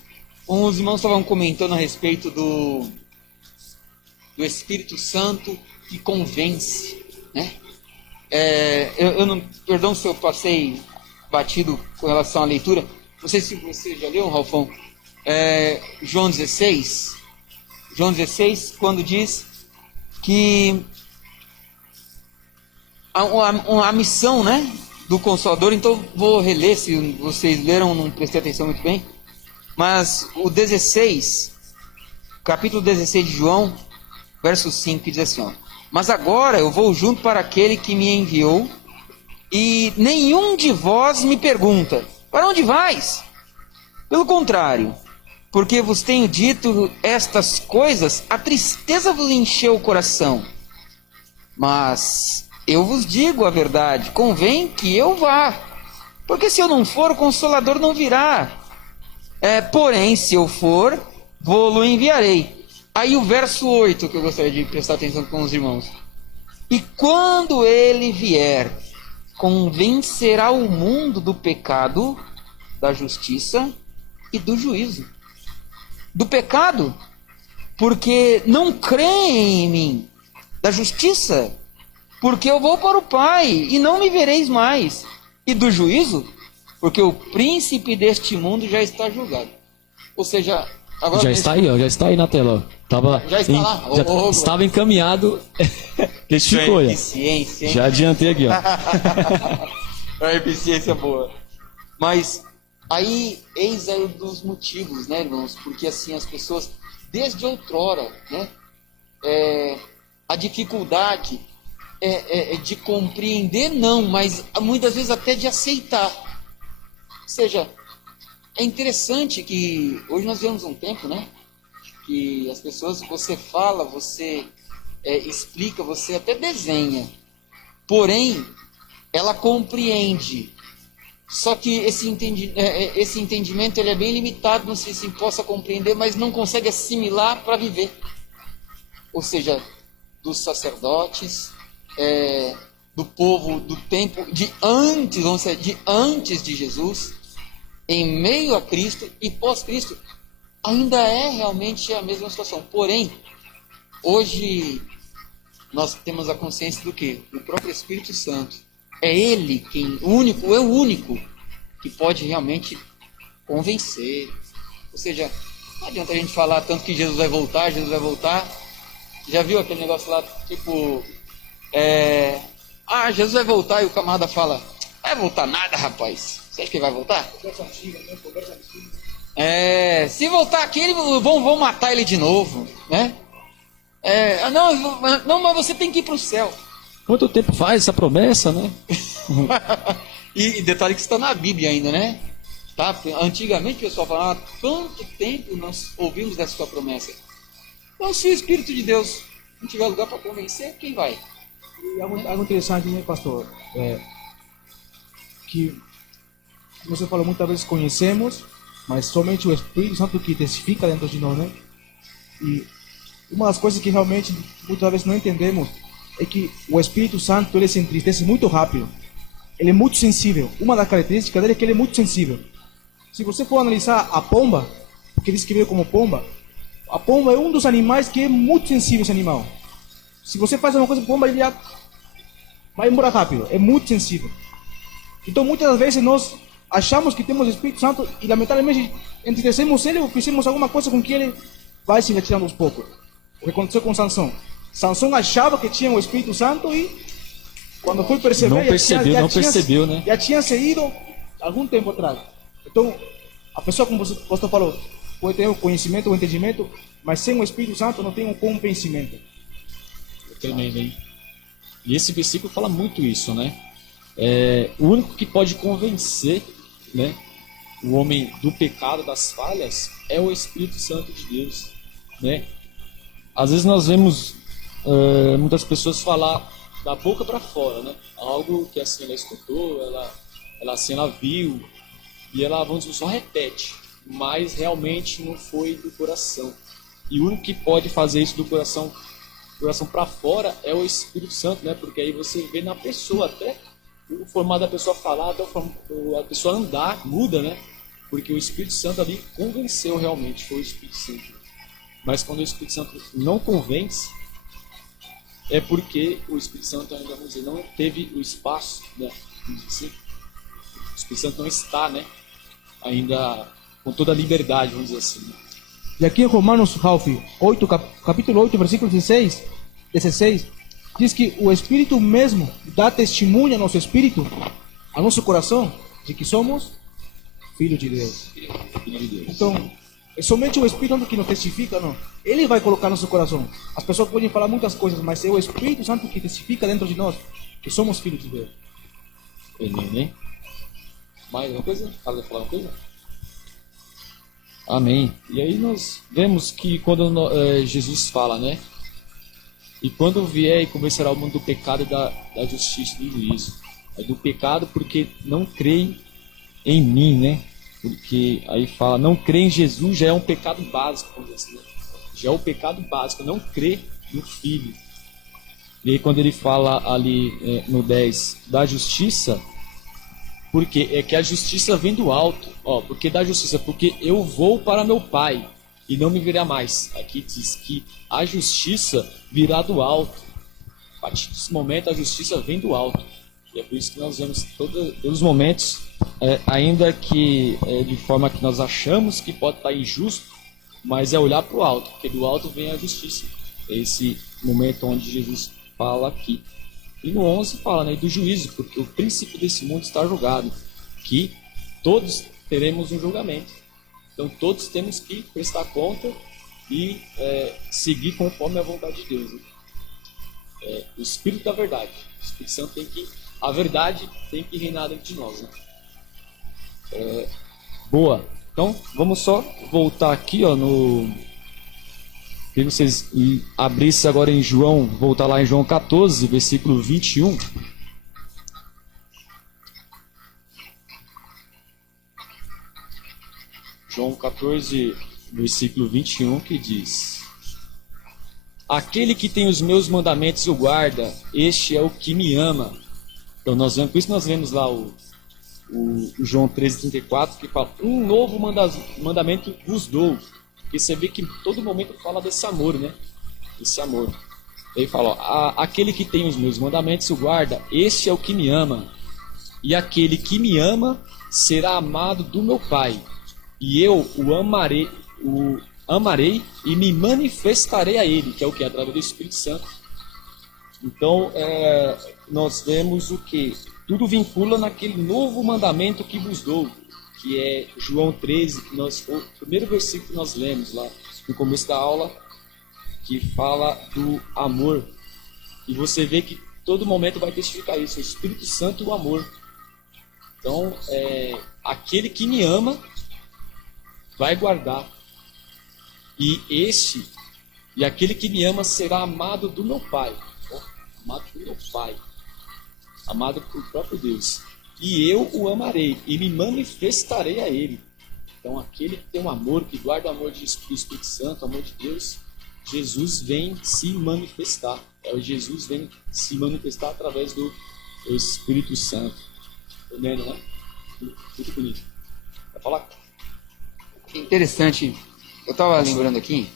Os irmãos estavam comentando a respeito do Espírito Santo que convence, né? Perdão se eu passei batido com relação à leitura. Não sei se você já leu, Ralfão. João 16. João 16, quando diz que a missão, né, do Consolador, então vou reler, se vocês leram, não prestei atenção muito bem, mas o 16, capítulo 16 de João, verso 5, que diz assim, ó, mas agora eu vou junto para aquele que me enviou, e nenhum de vós me pergunta, para onde vais? Pelo contrário, porque vos tenho dito estas coisas, a tristeza vos encheu o coração. Mas eu vos digo a verdade, convém que eu vá. Porque se eu não for, o Consolador não virá. Porém, se eu for, vou-lo enviarei. Aí o verso 8, que eu gostaria de prestar atenção com os irmãos. E quando ele vier, convencerá o mundo do pecado, da justiça e do juízo. Do pecado, porque não creem em mim. Da justiça, porque eu vou para o Pai e não me vereis mais. E do juízo, porque o príncipe deste mundo já está julgado. Ou seja, agora já está aí, ó, já está aí na tela. Já está lá. Estava encaminhado. Que ficou, eficiência, hein? Já adiantei aqui, ó. É uma eficiência boa. Mas aí, eis aí dos motivos, né, irmãos? Porque assim, as pessoas, desde outrora, né, a dificuldade de compreender, não, mas muitas vezes até de aceitar. Ou seja, é interessante que hoje nós vivemos um tempo, né, que as pessoas, você fala, você explica, você até desenha, porém, ela compreende. Só que esse entendimento ele é bem limitado, não sei se possa compreender, mas não consegue assimilar para viver. Ou seja, dos sacerdotes, do povo do tempo de antes, vamos dizer, de antes de Jesus, em meio a Cristo e pós-Cristo. ainda é realmente a mesma situação. Porém, hoje nós temos a consciência do quê? O próprio Espírito Santo. É Ele quem, o único que pode realmente convencer. Ou seja, não adianta a gente falar tanto que Jesus vai voltar, Jesus vai voltar. Já viu aquele negócio lá, tipo, Jesus vai voltar, e o camarada fala, vai voltar nada, rapaz. Você acha que vai voltar? Se voltar aqui, vão matar ele de novo, né? Não, mas você tem que ir para o céu. Quanto tempo faz essa promessa, né? E detalhe que está na Bíblia ainda, né? Tá? Antigamente o pessoal falava, quanto tempo nós ouvimos dessa sua promessa? Então, se o Espírito de Deus não tiver lugar para convencer, quem vai? E algo interessante, né, pastor? Que você falou, muitas vezes conhecemos, mas somente o Espírito Santo que testifica dentro de nós, né? E uma das coisas que realmente muitas vezes não entendemos é que o Espírito Santo, ele se entristece muito rápido. Ele é muito sensível. Uma das características dele é que ele é muito sensível. Se você for analisar a pomba, porque ele escreveu como pomba, a pomba é um dos animais que é muito sensível, esse animal. Se você faz uma coisa com a pomba, ele já vai embora rápido. É muito sensível. Então, muitas das vezes, nós achamos que temos o Espírito Santo e, lamentavelmente, entristecemos ele ou fizemos alguma coisa com que ele vai se retirando aos poucos. O que aconteceu com Sansão. Sansão achava que tinha o Espírito Santo e, quando foi perceber, não percebeu, né? Já tinha saído algum tempo atrás. Então, a pessoa, como o pastor falou, pode ter o conhecimento, o entendimento, mas sem o Espírito Santo não tem um convencimento. Tremendo, hein? E esse versículo fala muito isso, né? O único que pode convencer, né, o homem do pecado, das falhas, é o Espírito Santo de Deus, né? Às vezes nós vemos muitas pessoas falar da boca para fora, né? Algo que assim ela escutou, ela viu e ela, vamos dizer, só repete, mas realmente não foi do coração. E o único que pode fazer isso do coração para fora é o Espírito Santo, né? Porque aí você vê na pessoa, até o formato da pessoa falar, até a pessoa andar, muda, né? Porque o Espírito Santo ali convenceu realmente, foi o Espírito Santo. Mas quando o Espírito Santo não convence, é porque o Espírito Santo ainda, vamos dizer, não teve o espaço, né? Vamos dizer assim. O Espírito Santo não está, né, ainda com toda a liberdade, vamos dizer assim, né? E aqui em Romanos, Ralph, capítulo 8, versículo 16, diz que o Espírito mesmo dá testemunho ao nosso espírito, ao nosso coração, de que somos filhos de Deus. Então, é somente o Espírito Santo que nos testifica, não? Ele vai colocar no nosso coração. As pessoas podem falar muitas coisas, mas é o Espírito Santo que testifica dentro de nós que somos filhos de Deus. Amém. Mais uma coisa? Fala uma coisa? Amém. E aí nós vemos que quando Jesus fala, né? E quando vier e convencerá o mundo do pecado e da justiça e do juízo. É do pecado porque não creem em mim, né? Porque aí fala, não crer em Jesus já é um pecado básico, vamos dizer assim, né? Já é o pecado básico, não crer no Filho. E aí quando ele fala ali no 10 da justiça, porque é que a justiça vem do alto, porque da justiça, porque eu vou para meu Pai e não me virá mais. Aqui diz que a justiça virá do alto. A partir desse momento a justiça vem do alto. E é por isso que nós vemos todos os momentos, ainda que de forma que nós achamos que pode estar injusto, mas é olhar para o alto, porque do alto vem a justiça. É esse momento onde Jesus fala aqui. E no 11 fala, né, do juízo, porque o príncipe desse mundo está julgado, que todos teremos um julgamento. Então todos temos que prestar conta e seguir conforme a vontade de Deus, né? O Espírito da verdade. O Espírito Santo a verdade tem que reinar dentro de nós, né? Boa. Então vamos só voltar aqui, queria que vocês abrissem agora em João, voltar lá em João 14, versículo 21. João 14, versículo 21, que diz: aquele que tem os meus mandamentos e o guarda, este é o que me ama. Então nós vemos, por isso nós vemos lá o João 13, 34, que fala: um novo mandamento vos dou, Porque você vê que em todo momento fala desse amor, né? Esse amor. Ele fala, ó, aquele que tem os meus mandamentos o guarda, este é o que me ama. E aquele que me ama será amado do meu Pai. E eu o amarei e me manifestarei a ele, que é o que? Através do Espírito Santo. Então, nós vemos o que? Tudo vincula naquele novo mandamento que vos dou, que é João 13, o primeiro versículo que nós lemos lá no começo da aula, que fala do amor. E você vê que todo momento vai testificar isso, o Espírito Santo e o amor. Então, aquele que me ama vai guardar. E aquele que me ama será amado do meu Pai. Amado do meu Pai. Amado por próprio Deus. E eu o amarei e me manifestarei a ele. Então, aquele que tem um amor, que guarda o amor do Espírito Santo, o amor de Deus, Jesus vem se manifestar. Jesus vem se manifestar através do Espírito Santo. Entendendo, né? Muito bonito. Vai falar? Interessante. Eu estava lembrando aqui,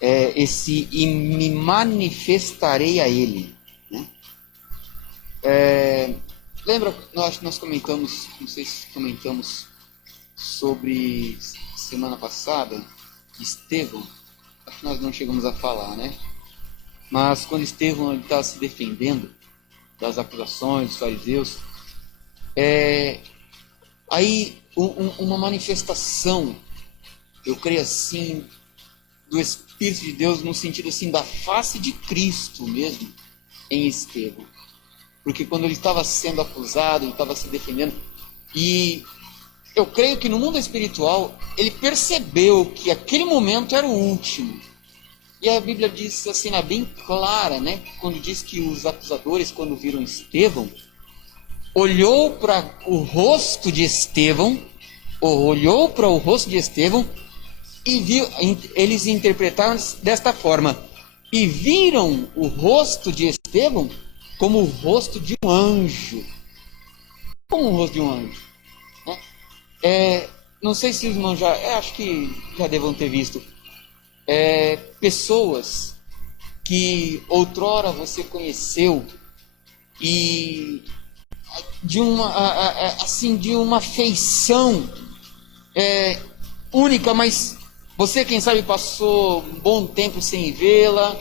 e me manifestarei a ele. Né? Lembra, nós comentamos, não sei se comentamos sobre semana passada, Estevão, acho que nós não chegamos a falar, né? Mas quando Estevão estava se defendendo das acusações dos fariseus, aí uma manifestação, eu creio assim, do Espírito de Deus, no sentido assim, da face de Cristo mesmo, em Estevão. Porque quando ele estava sendo acusado, ele estava se defendendo, e eu creio que no mundo espiritual, ele percebeu que aquele momento era o último. E a Bíblia diz assim, bem clara, né? Quando diz que os acusadores, quando viram Estevão, olhou para o rosto de Estevão, e viu, eles interpretaram desta forma, e viram o rosto de Estevão como o rosto de um anjo. Como o rosto de um anjo. Né? Não sei se os irmãos acho que já devam ter visto. Pessoas que outrora você conheceu e de uma feição única, mas você, quem sabe, passou um bom tempo sem vê-la,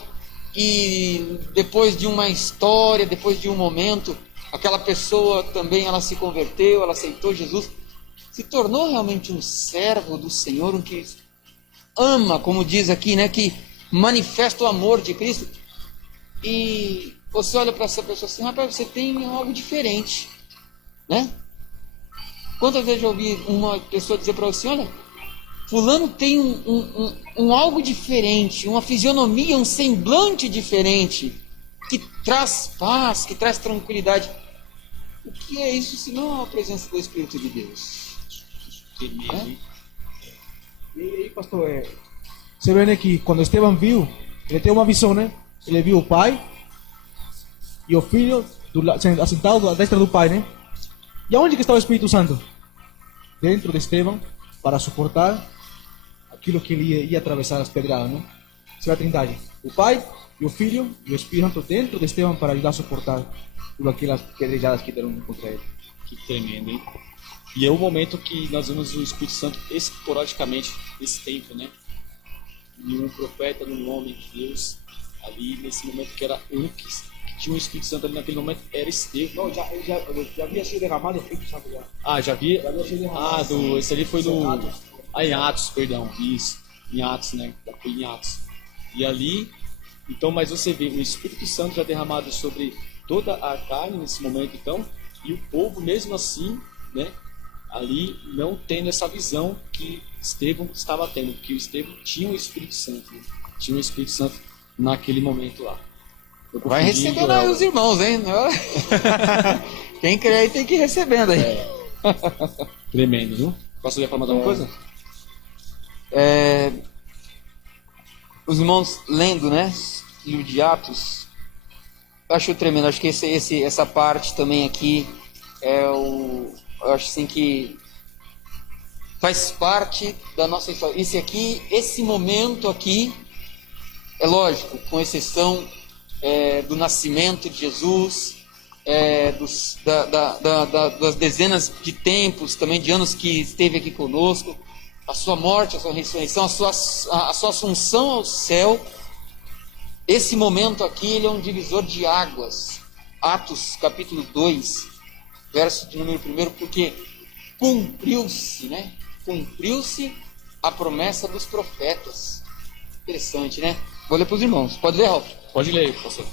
e depois de uma história, depois de um momento, aquela pessoa também, ela se converteu, ela aceitou Jesus, se tornou realmente um servo do Senhor, um que ama, como diz aqui, né, que manifesta o amor de Cristo, e você olha para essa pessoa assim, rapaz, você tem algo diferente, né? Quantas vezes eu ouvi uma pessoa dizer para você, olha, fulano tem um algo diferente, uma fisionomia, um semblante diferente, que traz paz, que traz tranquilidade. O que é isso, senão a presença do Espírito de Deus? E aí, pastor, você vê, né, que quando Estevão viu, ele teve uma visão, né? Ele viu o pai e o filho assentado à destra do pai, né? E aonde que está o Espírito Santo? Dentro de Estevão, para suportar aquilo que ele ia atravessar as pedradas, né? Isso é a Trindade. O pai e o filho e o Espírito Santo dentro de Estevão para ajudar a suportar tudo aquelas pedrejadas que deram contra ele. Que tremendo, hein? E é o momento que nós vemos o Espírito Santo esporadicamente nesse tempo, né? E um profeta, um homem de Deus, ali nesse momento que era único, que tinha o Espírito Santo ali naquele momento, era Estevão. Não, já havia sido derramado o Espírito Santo já. Já havia? Já havia sido derramado. Esse ali foi no... Atos. em Atos, perdão, isso. Em Atos, né? Foi em Atos. E ali, então, mas você vê o Espírito Santo já derramado sobre toda a carne nesse momento, então, e o povo mesmo assim, né? Ali não tendo essa visão que Estevão estava tendo, porque o Estevão tinha o Espírito Santo, né? Tinha o Espírito Santo naquele momento lá. Vai recebendo aí os irmãos, hein? Quem crê aí tem que ir recebendo aí. Tremendo, viu? Posso falar mais alguma coisa? Os irmãos lendo, né? Livro de Atos, eu acho tremendo. Acho que essa parte também aqui eu acho assim que faz parte da nossa história. Esse momento aqui, é lógico, com exceção do nascimento de Jesus, das dezenas de tempos, também de anos que esteve aqui conosco, a sua morte, a sua ressurreição, a sua assunção ao céu. Esse momento aqui, ele é um divisor de águas. Atos capítulo 2, verso de número 1, porque cumpriu-se, né? Cumpriu-se a promessa dos profetas. Interessante, né? Vou ler para os irmãos. Pode ler, Ralf? Pode ler, pastor.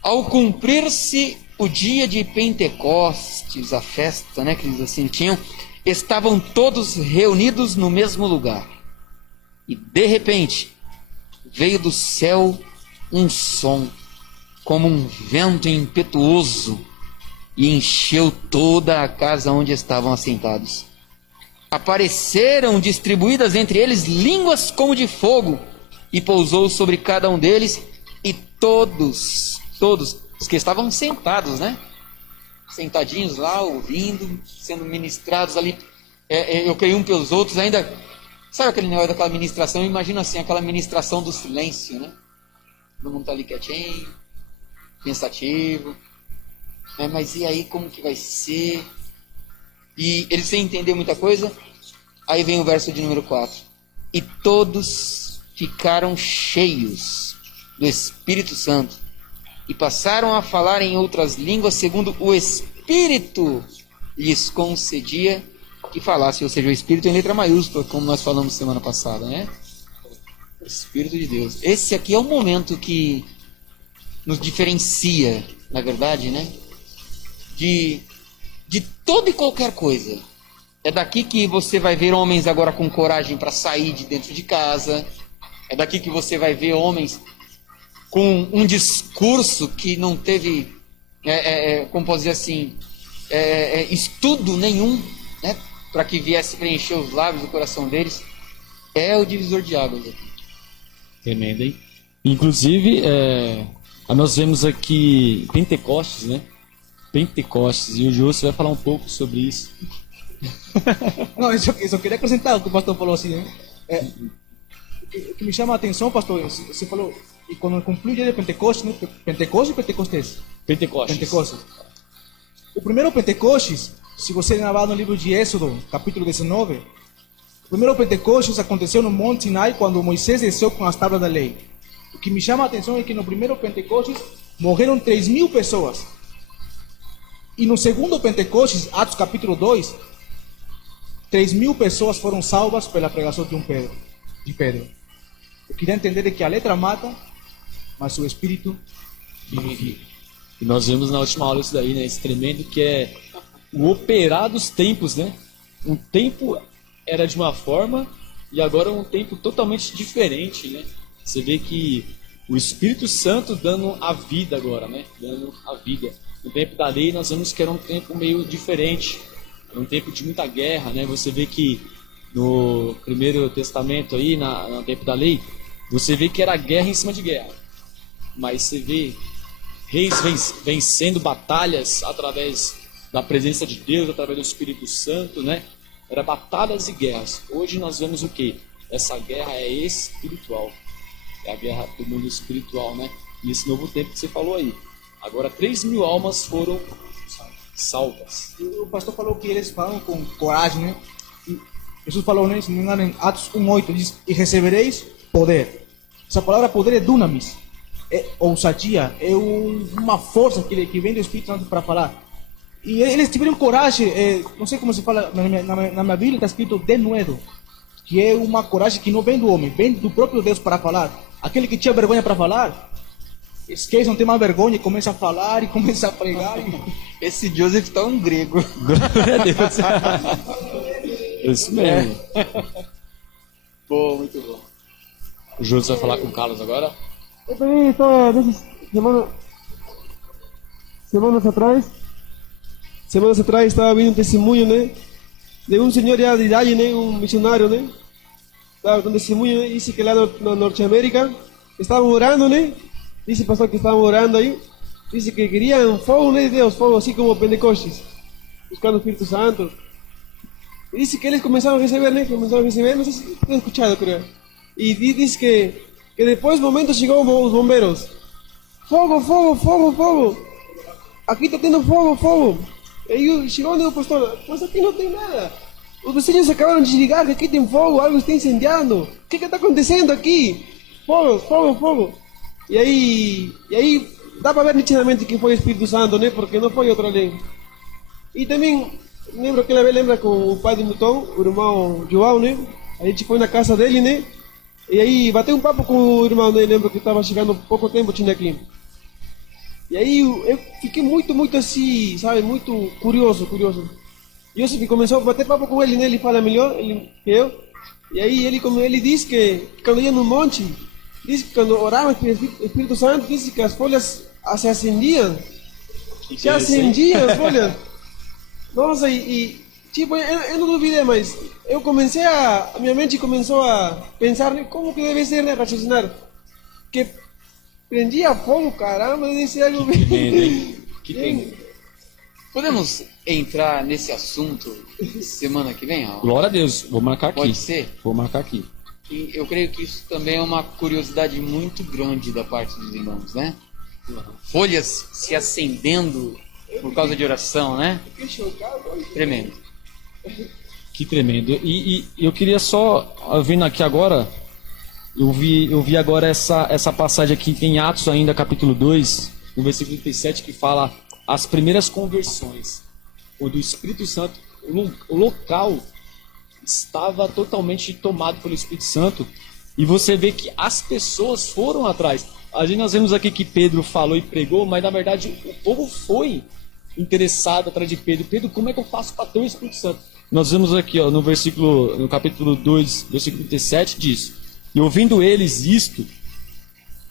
Ao cumprir-se o dia de Pentecostes, a festa, né, que eles assim tinham, estavam todos reunidos no mesmo lugar. E de repente, veio do céu um som, como um vento impetuoso, e encheu toda a casa onde estavam assentados. Apareceram distribuídas entre eles línguas como de fogo, e pousou sobre cada um deles, e todos os que estavam sentados, né? Sentadinhos lá, ouvindo, sendo ministrados ali, eu creio um pelos outros, ainda, sabe aquele negócio daquela ministração? Eu imagino assim, aquela ministração do silêncio, né? Todo mundo está ali quietinho, pensativo, mas e aí, como que vai ser? E eles sem entender muita coisa. Aí vem o verso de número 4. E todos ficaram cheios do Espírito Santo e passaram a falar em outras línguas segundo o Espírito lhes concedia que falasse. Ou seja, o Espírito em letra maiúscula, como nós falamos semana passada, né? O Espírito de Deus. Esse aqui é o momento que nos diferencia, na verdade, né? De toda e qualquer coisa. É daqui que você vai ver homens agora com coragem para sair de dentro de casa. É daqui que você vai ver homens com um discurso que não teve, como posso dizer assim, estudo nenhum, né, para que viesse preencher os lábios do coração deles. É o divisor de águas aqui. Tremendo, hein? Inclusive, nós vemos aqui Pentecostes, né? Pentecostes, e o Jô vai falar um pouco sobre isso. Não, eu só queria acrescentar o que o pastor falou assim, né? O que me chama a atenção, pastor, você falou, e quando conclui o dia de Pentecostes, né? Pentecostes ou Pentecostes? Pentecostes. O primeiro Pentecostes, se você navegar no livro de Êxodo, capítulo 19, o primeiro Pentecostes aconteceu no Monte Sinai, quando Moisés desceu com as tábuas da lei. O que me chama a atenção é que no primeiro Pentecostes morreram 3.000 pessoas. E no segundo Pentecostes, Atos capítulo 2, 3.000 pessoas foram salvas pela pregação de Pedro. Eu queria entender que a letra mata, mas o Espírito vivifica. E nós vemos na última aula isso daí, né? Esse tremendo que é o operar dos tempos, né? Um tempo era de uma forma e agora é um tempo totalmente diferente, né? Você vê que o Espírito Santo dando a vida agora, né? Dando a vida. No tempo da lei nós vemos que era um tempo meio diferente. Era um tempo de muita guerra, né? Você vê que no Primeiro Testamento aí, no tempo da lei, você vê que era guerra em cima de guerra. Mas você vê reis vencendo batalhas através da presença de Deus, através do Espírito Santo, né? Era batalhas e guerras. Hoje nós vemos o quê? Essa guerra é espiritual. É a guerra do mundo espiritual, né? Nesse novo tempo que você falou aí. Agora 3.000 almas foram salvas. O pastor falou que eles falam com coragem, né? E Jesus falou, né? Se não me engano, em Atos 1:8, diz: e recebereis poder. Essa palavra poder é dunamis, é ousadia, é uma força que vem do Espírito Santo para falar. E eles tiveram coragem, não sei como se fala, na minha Bíblia está escrito denuedo, que é uma coragem que não vem do homem, vem do próprio Deus para falar. Aquele que tinha vergonha para falar, esquece, não tem mais vergonha, e começa a falar e começa a pregar. Esse Joseph está um grego. Glória a Deus. Isso mesmo. Bom, muito bom. O Jô vai falar com o Carlos agora. Eu também estava semanas atrás estava vendo um testemunho, né, de um senhor já de idade, né, um missionário, né, estava com um testemunho, né, disse que lá na Norte-América estavam orando, né, disse o pastor que estavam orando aí, disse que queriam fogo, né, de Deus, fogo assim como Pentecostes, buscando o Espírito Santo. E disse que eles começaram a receber, né? Começaram a receber, não sei se tem escuchado, creo. E diz que depois, no momento, chegou os bombeiros. Fogo, fogo, fogo, fogo. Aqui está tendo fogo, fogo. E aí chegou o pastor, mas aqui não tem nada. Os vizinhos acabaram de desligar que aqui tem fogo, algo está incendiando. O que está acontecendo aqui? Fogo, fogo, fogo. E aí dá para ver nitidamente que foi o Espírito Santo, né? Porque não foi outro além. E também, lembro aquela vez, lembra com o pai de Newton, o irmão João, né? A gente foi na casa dele, né? E aí bateu um papo com o irmão, né? Lembro que estava chegando pouco tempo, tinha aqui. E aí eu fiquei muito assim, sabe? Muito curioso. E eu começou a bater papo com ele, né? Ele fala melhor que eu. E aí como ele diz que quando ia no monte, diz que quando orava o Espírito Santo, disse que as folhas se acendiam. Se acendiam as folhas. Nossa, tipo, eu não duvidei, mas eu comecei minha mente começou a pensar, né, como que deve ser, né, raciocinar. Que prendia fogo, caramba, eu disse algo Que tremendo, hein? Que tremendo. Podemos entrar nesse assunto semana que vem? Ó? Glória a Deus, vou marcar aqui. Pode ser? Vou marcar aqui. E eu creio que isso também é uma curiosidade muito grande da parte dos irmãos, né? Folhas se acendendo por causa de oração, né? Fiquei chocado. Tremendo. Que tremendo. E eu queria só, vendo aqui agora, eu vi agora essa passagem aqui em Atos ainda, capítulo 2, no versículo 37, que fala as primeiras conversões, onde o Espírito Santo, o local estava totalmente tomado pelo Espírito Santo, e você vê que as pessoas foram atrás. Nós vemos aqui que Pedro falou e pregou, mas na verdade o povo foi interessado atrás de Pedro. Pedro, como é que eu faço para ter o Espírito Santo? Nós vemos aqui, ó, no capítulo 2, versículo 37, diz: e ouvindo eles isto,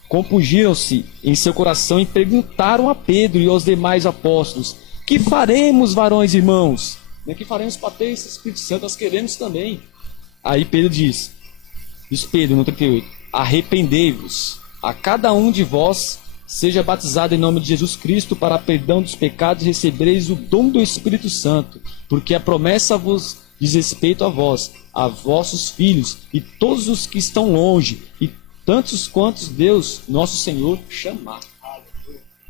compungiram-se em seu coração e perguntaram a Pedro e aos demais apóstolos: que faremos, varões e irmãos? Que faremos para ter esse Espírito Santo? Nós queremos também. Aí Pedro diz Pedro no 38, arrependei-vos, a cada um de vós seja batizado em nome de Jesus Cristo para perdão dos pecados e recebereis o dom do Espírito Santo, porque a promessa vos diz respeito a vós, a vossos filhos e todos os que estão longe, e tantos quantos Deus, nosso Senhor, chamar.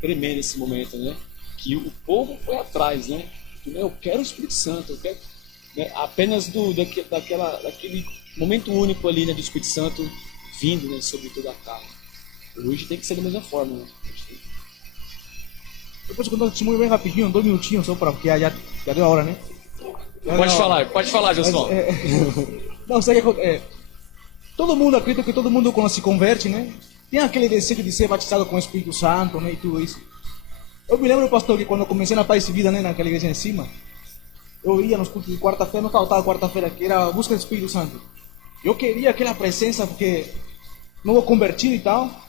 Tremendo esse momento, né? Que o povo foi atrás, né? Eu quero o Espírito Santo, eu quero, né? Apenas daquele momento único ali, né, do Espírito Santo vindo, né, sobre toda a carne. Hoje tem que ser da mesma forma, né? Eu posso contar um testemunho bem rapidinho, 2 minutinhos só para porque já deu a hora, né? Pode falar, Josué. Não, sabe o que todo mundo acredita que todo mundo quando se converte, né? Tem aquele desejo de ser batizado com o Espírito Santo, né? E tudo isso. Eu me lembro, pastor, que quando eu comecei na Paz e Vida, né? Naquela igreja em cima, eu ia nos cultos de quarta-feira, não faltava quarta-feira, que era a busca do Espírito Santo. Eu queria aquela presença porque não vou convertido e tal.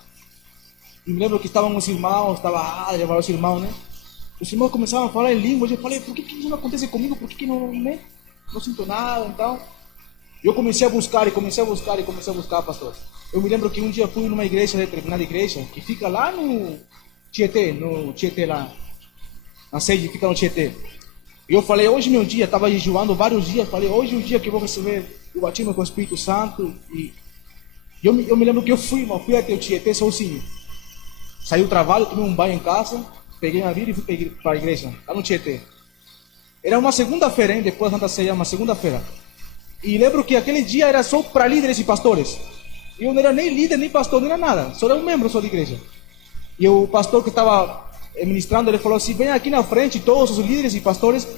E me lembro que estavam os irmãos, levaram os irmãos, né? Os irmãos começavam a falar em línguas. Eu falei, por que isso não acontece comigo? Por que não sinto nada, então? Eu comecei a buscar, pastor. Eu me lembro que um dia fui numa igreja, determinada igreja, que fica lá no Tietê lá. Na sede fica no Tietê. E eu falei, hoje é meu dia, estava jejuando vários dias, falei, hoje é o dia que eu vou receber o batismo com o Espírito Santo. E eu me lembro que eu fui até o Tietê sozinho. Saí do trabalho, tomei um banho em casa, peguei a Bíblia e fui para a igreja, lá no Tietê. Era uma segunda-feira, hein? Depois da Santa Ceia, uma segunda-feira. E lembro que aquele dia era só para líderes e pastores. Eu não era nem líder, nem pastor, nem nada. Só era um membro só da igreja. E o pastor que estava ministrando, ele falou assim, vem aqui na frente, todos os líderes e pastores,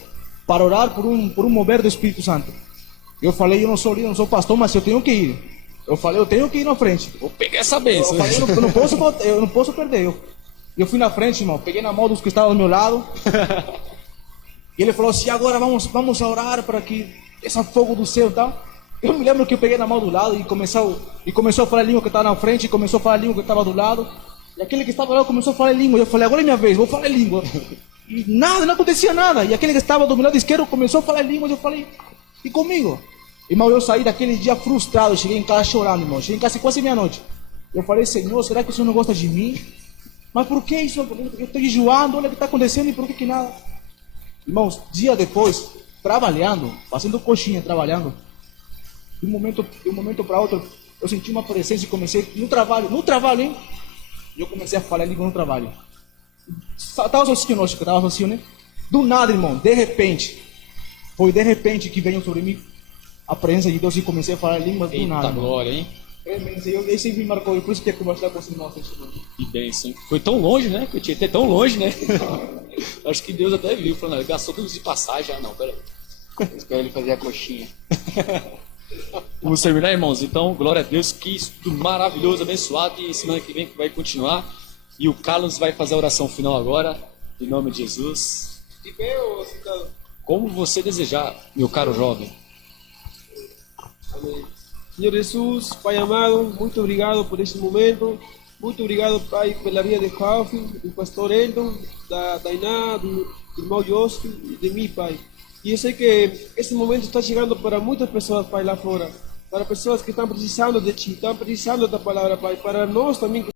para orar por um mover do Espírito Santo. Eu falei, eu não sou líder, não sou pastor, mas eu tenho que ir. Eu falei, eu tenho que ir na frente. Vou pegar essa bênção. Eu falei, eu não posso perder. Eu fui na frente, irmão, peguei na mão dos que estavam ao meu lado. E ele falou assim, agora vamos a orar para que esse fogo do céu e tal. Eu me lembro que eu peguei na mão do lado e começou a falar a língua que estava na frente, e começou a falar a língua que estava do lado. E aquele que estava lá começou a falar em língua. Eu falei, agora é minha vez, vou falar em língua. E nada, não acontecia nada. E aquele que estava do meu lado esquerdo começou a falar em língua. Eu falei, e comigo? Irmão, eu saí daquele dia frustrado, cheguei em casa chorando, irmão. Cheguei em casa quase meia-noite. Eu falei, Senhor, será que o Senhor não gosta de mim? Mas por que isso? Eu estou jejuando, olha o que está acontecendo e por que nada? Irmãos, dia depois, trabalhando, fazendo coxinha, trabalhando. De um momento para outro, eu senti uma presença e comecei no trabalho, hein? Eu comecei a falar língua no trabalho. Estava sozinho, né? Do nada, irmão, de repente, foi de repente que veio sobre mim a presença de Deus e comecei a falar línguas do nada. Eita glória, hein? Eu sempre me marcou, e por isso que eu compartilhar com os irmãos. Que bênção. Foi tão longe, né? Que eu tinha até tão longe, né? Acho que Deus até viu, falando, gastou tudo de passagem. Ah, não, peraí. Espero ele fazer a coxinha. Vamos terminar, irmãos. Então, glória a Deus, que estudo maravilhoso, abençoado. E semana que vem vai continuar. E o Carlos vai fazer a oração final agora, em nome de Jesus. De pé ou sentado? Como você desejar, meu caro jovem. Amém. Senhor Jesus, Pai amado, muito obrigado por este momento. Muito obrigado, Pai, pela vida de Ralph, do pastor Eldon, da Dainá, do irmão Josco e de mim, Pai. E eu sei que este momento está chegando para muitas pessoas, Pai, lá fora. Para pessoas que estão precisando de Ti, estão precisando da palavra, Pai. Para nós também.